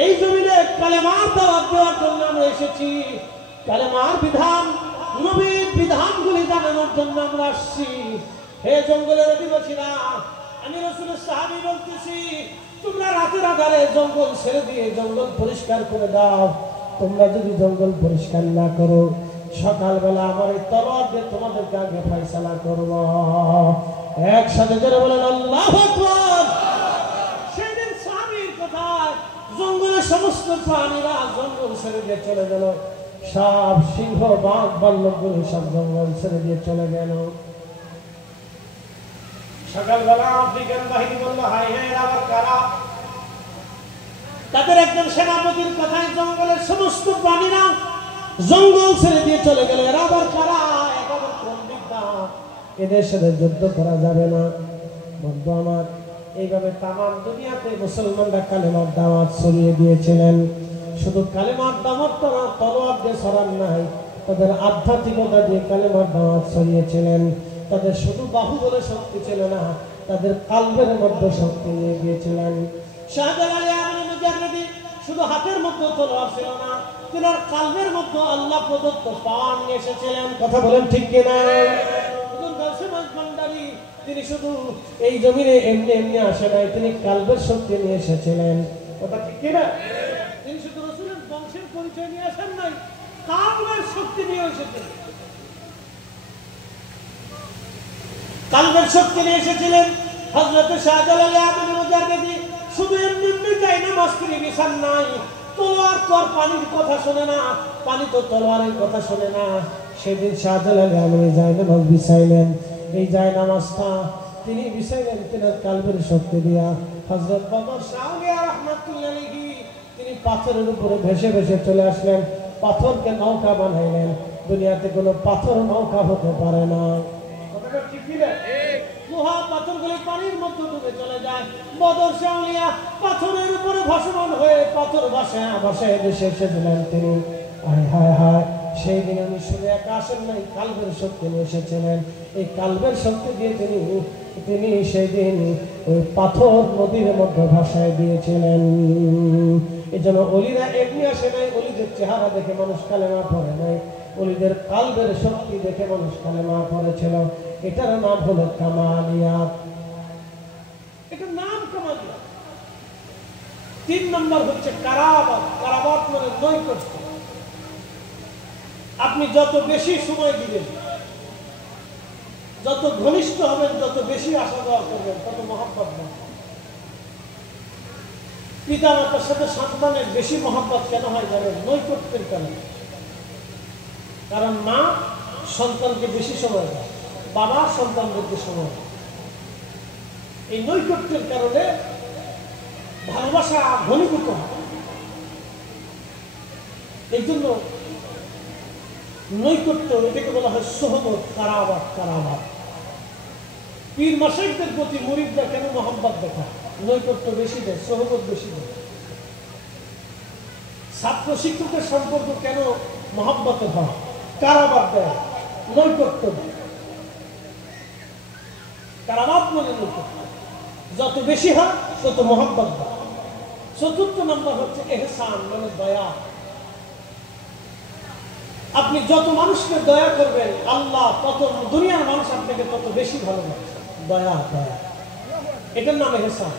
এই জমিনে কালেমার দাওয়াত দেওয়ার জন্য আমরা এসেছি, কালেমার বিধান নবীর বিধানগুলি জানানোর জন্য আমরা আসছি। হে জঙ্গলের অধিবাসীরা, আমি রাসূলের সাহাবী বলতেছি, তোমরা রাতের আধারে জঙ্গল ছেড়ে দিয়ে জঙ্গল পরিষ্কার করে দাও। তোমরা যদি জঙ্গল পরিষ্কার না করো, সকালবেলা আমার এই তলোয়ার দিয়ে তোমাদেরকে আগে ফয়সালা করব। একসাথে জোরে বলেন আল্লাহু আকবার। সেদিন সাহাবীর কথায় জঙ্গলের সমস্ত প্রাণীরা জঙ্গল ছেড়ে দিয়ে চলে গেল, সাপ সিংহ বাঘ ভাল্লুকগুলি সব জঙ্গল ছেড়ে দিয়ে চলে গেল। সকালবেলা আফ্রিকান বাহিনী বলল, হাই হাই আবার কারা? তাদের একজন সেনাপতির কথায় জঙ্গলের সমস্ত প্রাণীরা জঙ্গল ছেড়ে দিয়ে চলে গেল, এরা আবার কারা? একেবারে পণ্ডিতরা, এদের সাথে যুদ্ধ করা যাবে না। বন্ধু আমার, এইভাবে তামাম দুনিয়াতে মুসলমানরা কালেমার দাওয়াত ছড়িয়ে দিয়েছিলেন। শুধু কালেমার দাওয়াত তারা তলোয়ার দিয়ে ছড়ান নাই, তাদের আধ্যাত্মিকতা দিয়ে কালেমার দাওয়াত ছড়িয়েছিলেন। তাদের শুধু বাহুবলে শক্তি ছিল না, তাদের কালবের মধ্যে শক্তি নিয়ে গিয়েছিলেন। শাহজালাল আলী মুজাহিদি শুধু হাতের মধ্যে তলোয়ার ছিল না, তিনার কালবের মধ্যে আল্লাহ প্রদত্ত পাওয়ার নিয়ে এসেছিলেন। কথা বলেন ঠিক কিনা? তিনি শুধু এই জমিনে এমনি এমনি আসে নাই, তিনি কালবের শক্তি নিয়ে এসেছিলেন। কথা ঠিক কিনা? তিনি শুধু রাসূলের বংশের পরিচয় নিয়ে আসেন নাই, কালবের শক্তি নিয়ে এসেছেন। কালবের শক্তি নিয়ে এসেছিলেন। হযরত শাহজালাল আলী মুজাহিদি শুধু এমনি এমনি যাই না, মস্তির বিছান নাই, তলোয়ার তো আর পানির কথা শোনে না, পানি তো তলোয়ারের কথা শোনে না। সেদিন শাহজালাল আলী জায়নামাজ বিছাইলেন, এই জায়নামাজটা তিনি বিছাইলেন তিনার কালবের শক্তি দিয়া। হযরত বাবা শাহ আউলিয়া রাহমাতুল্লাহ আলাইহি তিনি পাথরের উপরে ভেসে ভেসে চলে আসলেন, পাথরকে নৌকা বানাইলেন। দুনিয়াতে কোনো পাথর নৌকা হতে পারে না। কথাটা ঠিক কি না? লোহা পাথরগুলি পানির মধ্যে ডুবে চলে যায়। বদর শাহ আউলিয়া পাথরের উপরে ভাসমান হয়ে পাথর ভাসায় ভাসায় দেশে এসেছিলেন তিনি। হায় হায় হায়, সেই দিন আমি শুনে একা আসেন নাই, কালবের শক্তি নিয়ে এসেছিলেন। এই কালবের শক্তি দিয়ে তিনি সেই দিন ওই পাথর নদীর মধ্যে ভাসায় দিয়েছিলেন। এই জন্য অলিরা এমনি আসে নাই, অলিদের চেহারা দেখে মানুষ কালেমা পড়ে নাই, অলিদের কালবের শক্তি দেখে মানুষ কালেমা পড়েছিল। এটার নাম হলো কামালিয়াত। এটার নাম কামালিয়াত। 3 নম্বর হচ্ছে কারাবাত। কারাবাত মানে নৈকট্য। আপনি যত বেশি সময় দিবেন, যত ঘনিষ্ঠ হবেন, যত বেশি আসা যাওয়া করবেন, তত মহব্বত হবে। পিতা মাতার সাথে সন্তানের বেশি মহব্বত কেন হয় জানেন? নৈকট্যের কারণে। কারণ মা সন্তানকে বেশি সময় দেয়, বাবা সন্তানদেরকে সময় দেয়। এই নৈকট্যের কারণে ভালোবাসা ঘনীভূত হয়। এই জন্য নৈকট্য, এটাকে বলা হয় সোহবত, কারাবাত। কারাবাত পীর মাশাইখদের প্রতি মুরিদরা কেন মহব্বত দেখায়? নৈকট্য বেশি দেয়, সোহবত বেশি দেয়। ছাত্র শিক্ষকের সম্পর্ক কেন মহব্বতে হয়? কারাবাত দেয়, নৈকট্য দেয়। কারাবাত মানে নৈকট্য, যত বেশি হয় তত মহব্বত দেয়। 4র্থ নম্বর হচ্ছে ইহসান মানে দয়া। আপনি যত মানুষকে দয়া করবেন, আল্লাহ তত দুনিয়ার মানুষ আপনাকে তত বেশি ভালোবাসে। দয়া, দয়া, এটার নাম ইহসান।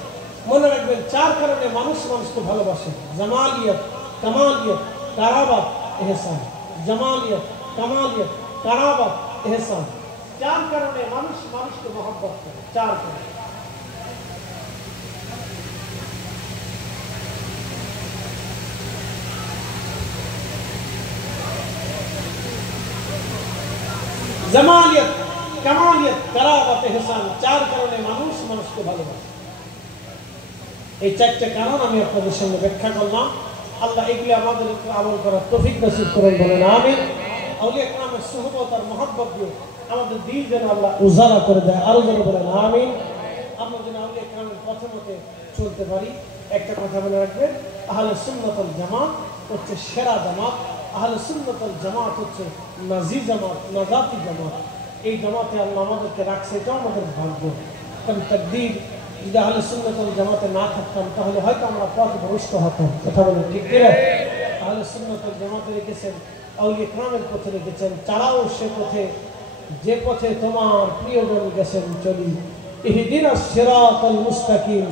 মনে রাখবেন, 4 কারণে মানুষ মানুষকে ভালোবাসে। জামালিয়ত, কামালিয়ত, কারাবাত, ইহসান। জামালিয়ত, কামালিয়ত, কারাবাত, ইহসান। 4 কারণে মানুষ মানুষকে মহব্বত করে। 4 কারণে। জামালিয়ত, কামালিয়ত, কারাবাত, ইহসান। 4 কারণে মানুষ মানুষকে ভালোবাসে। এই 4টা কারণ আমি আপনাদের সামনে ব্যাখ্যা করলাম। আল্লাহ এগুলি আমাদের উপর আমল করার তৌফিক নসিব করেন, বলেন আমিন। আউলিয়া কেরামের সুহবত আর মহব্বত দিয়ে আমাদের দিল যেন আল্লাহ উজালা করে দেয়, আরো যেন বলেন আমিন। আমরা যেন আউলিয়া কেরামের পথে মতে চলতে পারি। একটা কথা মনে রাখবেন, আহলে সুন্নাত ওয়াল জামাত হচ্ছে সেরা জামাত। আহলে সুন্নাত ওয়াল জামাত হচ্ছে নাজি জামাত, নাজাতি জামাত। এই জামাতে আল্লাহ আমাদেরকে রাখছে, এটাও আমাদের ভাগ্য। কারণ তাকদীর, যদি আহলে সুন্নাত ওয়াল জামাতে না থাকতাম তাহলে হয়তো আমরা পথভ্রষ্ট হতাম। কথা বলেন ঠিক কিনা? আহলে সুন্নাত ওয়াল জামাতে রেখেছেন, আউলিয়া কেরামের পথে রেখেছেন। চালাও সে পথে, যে পথে তোমার প্রিয়জন গেছেন চলি। ইহদিনাস সিরাতাল মুস্তাকিম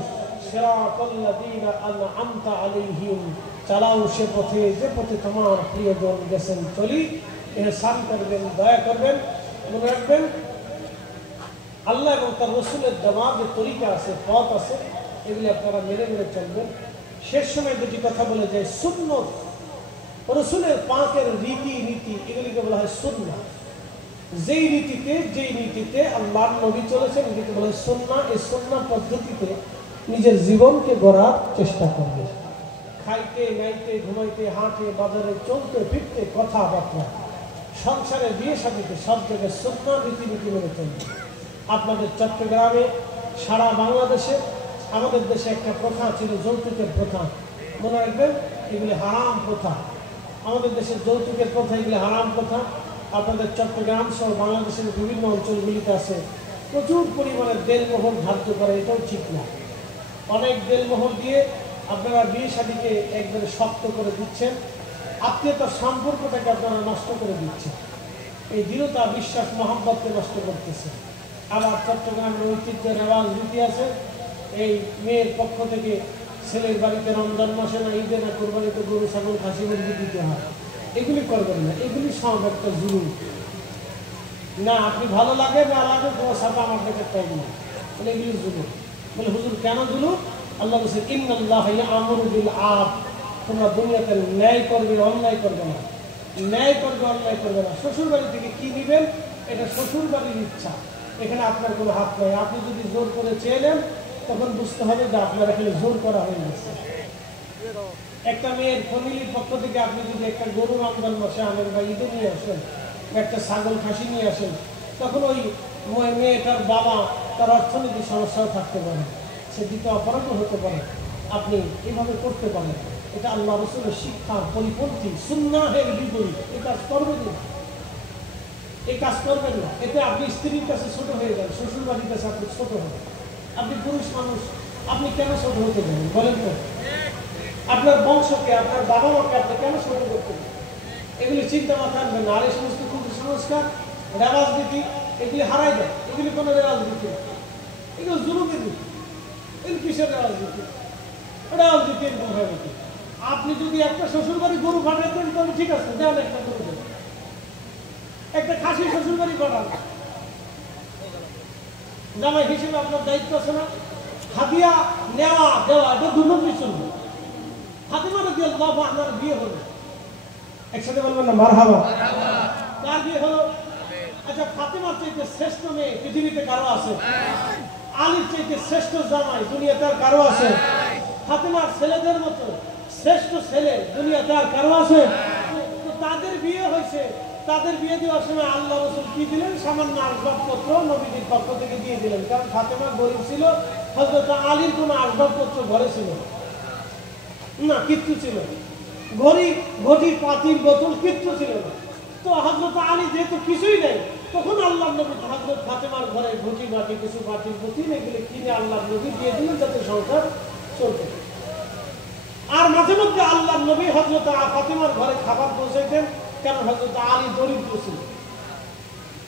সিরাতাল্লাযীনা আন'আমতা আলাইহিম। চালাও সে পথে, যে পথে তোমার প্রিয়জন গেছেন চলি। ইহসান করবেন, দয়া করবেন। মনে রাখবেন, আল্লাহ এবং তার রসুলের দেওয়া যে তরিকা আছে, পথ আছে, এগুলি আপনারা মেনে মেনে চলবেন। শেষ সময় দুটি কথা বলে যায়, সুন্নত, রসুলের পাকের রীতি নীতি, এগুলিকে বলা হয় সুন্নাহ। যেই নীতিতে আল্লাহর নবী চলেছেন, এগুলিকে বলা হয় সুন্নাহ। এই সুন্নাহ পদ্ধতিতে নিজের জীবনকে গড়ার চেষ্টা করবে। খাইতে, নাইতে, ঘুমাইতে, হাঁটে, বাজারে চলতে ফিরতে, কথাবার্তা, সংসারে, বিয়ে শাদীতে, সব জায়গায় সুন্নাহ রীতিনীতি মেনে চলবে। আপনাদের চট্টগ্রামে, সারা বাংলাদেশে, আমাদের দেশে একটা প্রথা ছিল, যৌতুকের প্রথা। মনে রাখবেন, এগুলি হারাম প্রথা। আমাদের দেশের যৌতুকের প্রথা, এগুলি হারাম প্রথা। আপনাদের চট্টগ্রাম সহ বাংলাদেশের বিভিন্ন অঞ্চলগুলিতে আছে। প্রচুর পরিমাণে দেনমোহর ধার্য করে, এটাও ঠিক না। অনেক দেনমোহর দিয়ে আপনারা বিয়ে শাদীকে একবারে শক্ত করে দিচ্ছেন, আত্মীয়তার সম্পর্কটাকে আপনারা নষ্ট করে দিচ্ছেন। এই দৃঢ়তা, বিশ্বাস, মহব্বতকে নষ্ট করতেছে। আবার চট্টগ্রামের ঐতিহ্য, রেওয়াজ, রীতি আছে, এই মেয়ের পক্ষ থেকে ছেলের বাড়িতে রমজান মাসে না ঈদে না কোরবানিতে গরু, ছাগল, খাসি, মুরগি দিতে হয়। এগুলি করবেন না, এগুলি সব একটা জুলুম। না আপনি ভালো লাগে না লাগে, তোমার সাথে আমার দেখে টাইম না, বলে এগুলি জুলুম। বলে হুজুর কেন জুলুম? আল্লাহ বলছে, ইন্নাল্লাহ ইয়া'মুরু বিল আদল। তোমরা দুনিয়াতে ন্যায় করবে, অন্যায় করবে না। ন্যায় করবে, অন্যায় করবে না। শ্বশুর বাড়ি থেকে কি নিবেন, এটা শ্বশুর বাড়ির ইচ্ছা, এখানে আপনার কোনো হাত নাই। আপনি যদি জোর করে চেয়ে নেন, তখন বুঝতে হবে যে আপনার এখানে জোর করা হয়ে গেছে। একটা মেয়ের ফ্যামিলির পক্ষ থেকে আপনি যদি একটা গরু রমজান মাসে আনেন বা ঈদে নিয়ে আসেন, একটা ছাগল, খাসি নিয়ে আসেন, তখন ওই মেয়েটার বাবা, তার অর্থনৈতিক সমস্যাও থাকতে পারে, সে দিতে অপরাধও হতে পারে। আপনি এইভাবে করতে পারেন, এটা আল্লাহ রাসূলের শিক্ষার পরিপন্থী, সুন্নাহের বিপরীত। এই কাজ করবেন না, এই কাজ করবেন না। এতে আপনি স্ত্রীর কাছে ছোট হয়ে যান, শ্বশুর বাড়ির কাছে আপনি ছোট হন। আপনি পুরুষ মানুষ, আপনি কেন ছোট হতে যাবেন বলেন তো? আপনার বংশকে, আপনার বাবা মাকে আপনি কেন ছোট করতে যাবেন? এগুলি চিন্তা মাথায় আনবেন না। আর এই সমস্ত কুসংস্কার, রাজনীতি, এগুলি হারাই দেয়। এগুলি কোনো রাজনীতি না, এগুলো জুলুমের নীতি। এগুলি কিসের রাজনীতি? রাজনীতি এরকম হবে কি? আপনি যদি একটা শ্বশুর বাড়ি গরু পাঠান দেন, তাহলে ঠিক আছে, দেন একটা গরু দেন, একটা খাসি শ্বশুর বাড়ি পাঠান, জামাই হিসেবে আপনার দায়িত্ব আছে না? হাদিয়া নেওয়া দেওয়া, এটা দুর্নীতি চলবে। ফাতিমা রাদিয়াল্লাহু আনহার বিয়ে হলো, একসাথে বলবেন না মারহাবা? কার বিয়ে হলো? আচ্ছা, ফাতিমার চাইতে শ্রেষ্ঠ মেয়ে পৃথিবীতে কারো আছে? আলীর চাইতে শ্রেষ্ঠ জামাই দুনিয়াতে আর কারো আছে? ফাতিমার ছেলেদের মতো শ্রেষ্ঠ ছেলে দুনিয়াতে আর কারো আছে? তো তাদের বিয়ে হয়েছে, তাদের বিয়ে দেওয়ার সময় আল্লাহ রাসূল কি দিলেন? সামান্য আসবাবপত্র নবীজির পক্ষ থেকে দিয়ে দিলেন। কারণ ফাতিমা গরিব ছিল, হযরত আলীর কোনো আসবাবপত্র ঘরে ছিল না, কিচ্ছু ছিল, ঘটি, পাতিল, বোতল কিচ্ছু ছিল না। তো হযরত আলী যেহেতু কিছুই নেই, তখন আল্লাহ নবী হযরত ফাতিমার ঘরে ঘটি, বাটি, কিছু পাতিল, বোতল এগুলো কিনে আল্লাহ নবী দিয়ে দিলেন, যাতে সংসার চলতে। আর মাঝে মধ্যে আল্লাহ নবী হযরত ফাতিমার ঘরে খাবার পৌঁছাইতেন, কারণ হযরত আলী দরিদ্র ছিল।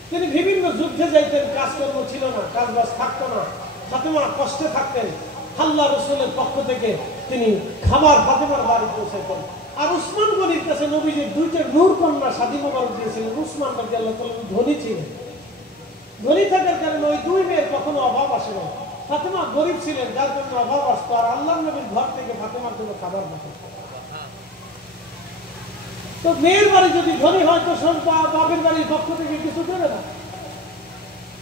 তিনি বিভিন্ন যুদ্ধে যাইতেন, কাজকর্ম ছিল না, কাজবাজ থাকতো না, ফাতিমা কষ্টে থাকতেন। আল্লাহ রাসূলের পক্ষ থেকে তিনি খাবার ফাতেমার বাড়ি পৌঁছাতেন। আর উসমান গনির কাছে নবীজি দুইটা নূর কন্যা শাদী মোবারক দিয়েছিলেন। উসমান রাদিয়াল্লাহু তাআলা ধনী ছিলেন, ধনী থাকার কারণে ওই দুই মেয়ের কখনো অভাব আসে না। ফাতেমা গরিব ছিলেন, যার জন্য অভাব আসতো, আর আল্লাহর নবীর ঘর থেকে ফাতেমার জন্য খাবার পাঠাতো। তো মেয়ের বাড়ি যদি ধনী হয় তো বাপের বাড়ির পক্ষ থেকে কিছু দেবে না,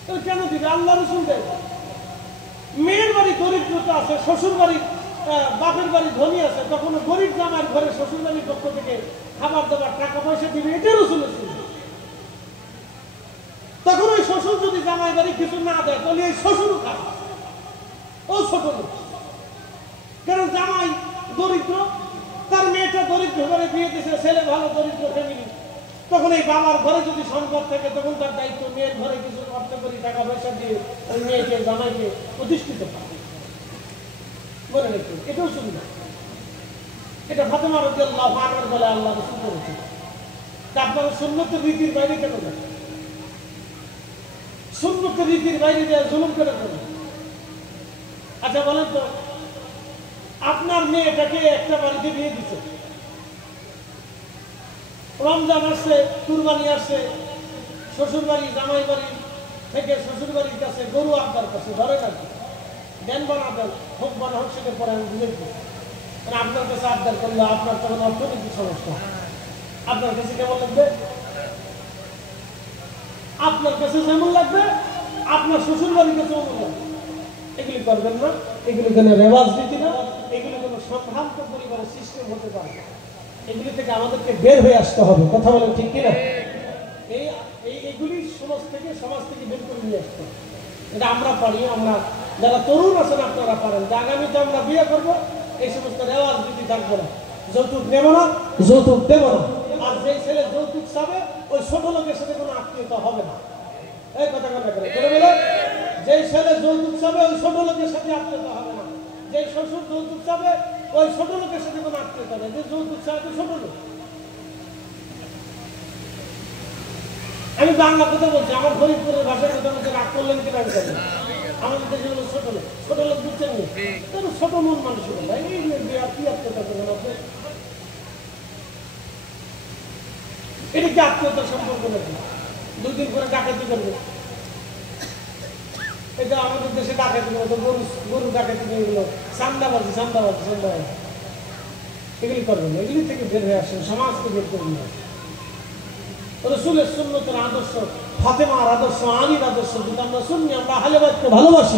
তো কেন দিবে? আল্লাহ রাসূল দেয়। মেয়ের বাড়ি দরিদ্রতা আছে, শ্বশুর বাড়ির বাপের বাড়ি ধনী আছে, তখন গরিব জামার ঘরে শ্বশুর বাড়ির পক্ষ থেকে খাবার দাবার টাকা পয়সা দিবে, এটা রাসূলের ছিল। তখন ওই শ্বশুর যদি জামাই বাড়ি কিছু না দেয় তাহলে এই শ্বশুরও খায়, ও ছোট লোক। কারণ জামাই দরিদ্র, তার মেয়েটা দরিদ্র ঘরে বিয়ে দিয়েছে, ছেলে ভালো দরিদ্র ফ্যামিলি, তখন এই বাবার ঘরে যদি সম্পদ থাকে তখন তার দায়িত্ব মেয়ের ঘরে কিছু অর্থ করি টাকা পয়সা দিয়ে ওই মেয়েকে জামাইকে প্রতিষ্ঠিত করে। মনে রেখে এটাও সুন্দর, এটা ফাতেমা রাদিয়াল্লাহু আনহার বলে আল্লাহ রাসূল করেছেন। তা আপনারা সুন্নতের রীতির বাইরে কেন যান? সুন্নতের রীতির বাইরে দিয়ে জুলুম করে দেন। আচ্ছা বলেন তো, আপনার মেয়েটাকে একটা বাড়িতে বিয়ে দিচ্ছে, রমজান আসছে, কুরবানি আসছে, শ্বশুর বাড়ি জামাই বাড়ি থেকে শ্বশুর বাড়ির কাছে গরু আবদার কাছে ধরে রাখবে, দেন বানাবেন হোক বানা হোক, সেটা পরে আমি বুঝে দিই। আপনার কাছে আবদার করলে আপনার তখন অর্থনৈতিক সমস্যা, আপনার কাছে কেমন লাগবে? আপনার কাছে যেমন লাগবে আপনার শ্বশুর বাড়ির কাছে অমন লাগবে। এগুলি করবেন না, এগুলি কোনো রেওয়াজ নীতি না, এগুলি কোনো সম্ভ্রান্ত পরিবারের সিস্টেম হতে পারে না। এগুলি থেকে আমাদেরকে বের হয়ে আসতে হবে। কথা বলেন ঠিক কিনা? এইগুলি সমাজ থেকে বের করে নিয়ে আসতে হবে। এটা আমরা পারি, আমরা যারা তরুণ আছেন আপনারা পারেন যে আগামীতে আমরা বিয়ে করবো, এই সমস্ত রেওয়াজ নীতি থাকবে না, যৌতুক নেব না, যৌতুক দেব না। আর যে ছেলে যৌতুক চাবে ওই ছোট লোকের সাথে কোনো আত্মীয়তা হবে না। এই কথা কথা করে বলে, যে ছেলে যৌতুক চাবে ওই ছোট লোকের সাথে আত্মীয়তা হবে না, যে শ্বশুর যৌতুক চাবে ওই ছোট লোকের সাথে কোনো আত্মীয়তা নেই, যে যৌতুক চাবে ছোট লোক। আমি বাংলা কথা বলছি, আমার ফরিদপুরের ভাষার কথা বলছি, রাগ করলেন কি রাগ করেন? আমাদের দেশে হলো ছোট লোক, ছোট লোক বুঝছেন নি, ছোট মন মানুষ কি আত্মীয়তা করেন আপনি? এটা কি আত্মীয়তার সম্পর্ক নাকি? 2 দিন পরে ডাকাতি করবে, এটা আমাদের দেশে ডাকাতি করবে, গরু ডাকাতি এগুলো চান্দাবাজি এগুলি করবেন। এগুলি থেকে বের হয়ে আসেন, সমাজকে বের করে নিয়ে আসেন। রাসূলের সুন্নতের আদর্শ, ফাতেমার আদর্শ, আলীর আদর্শ যদি আমরা শুনি, আমরা আহলে বাইতকে ভালোবাসি।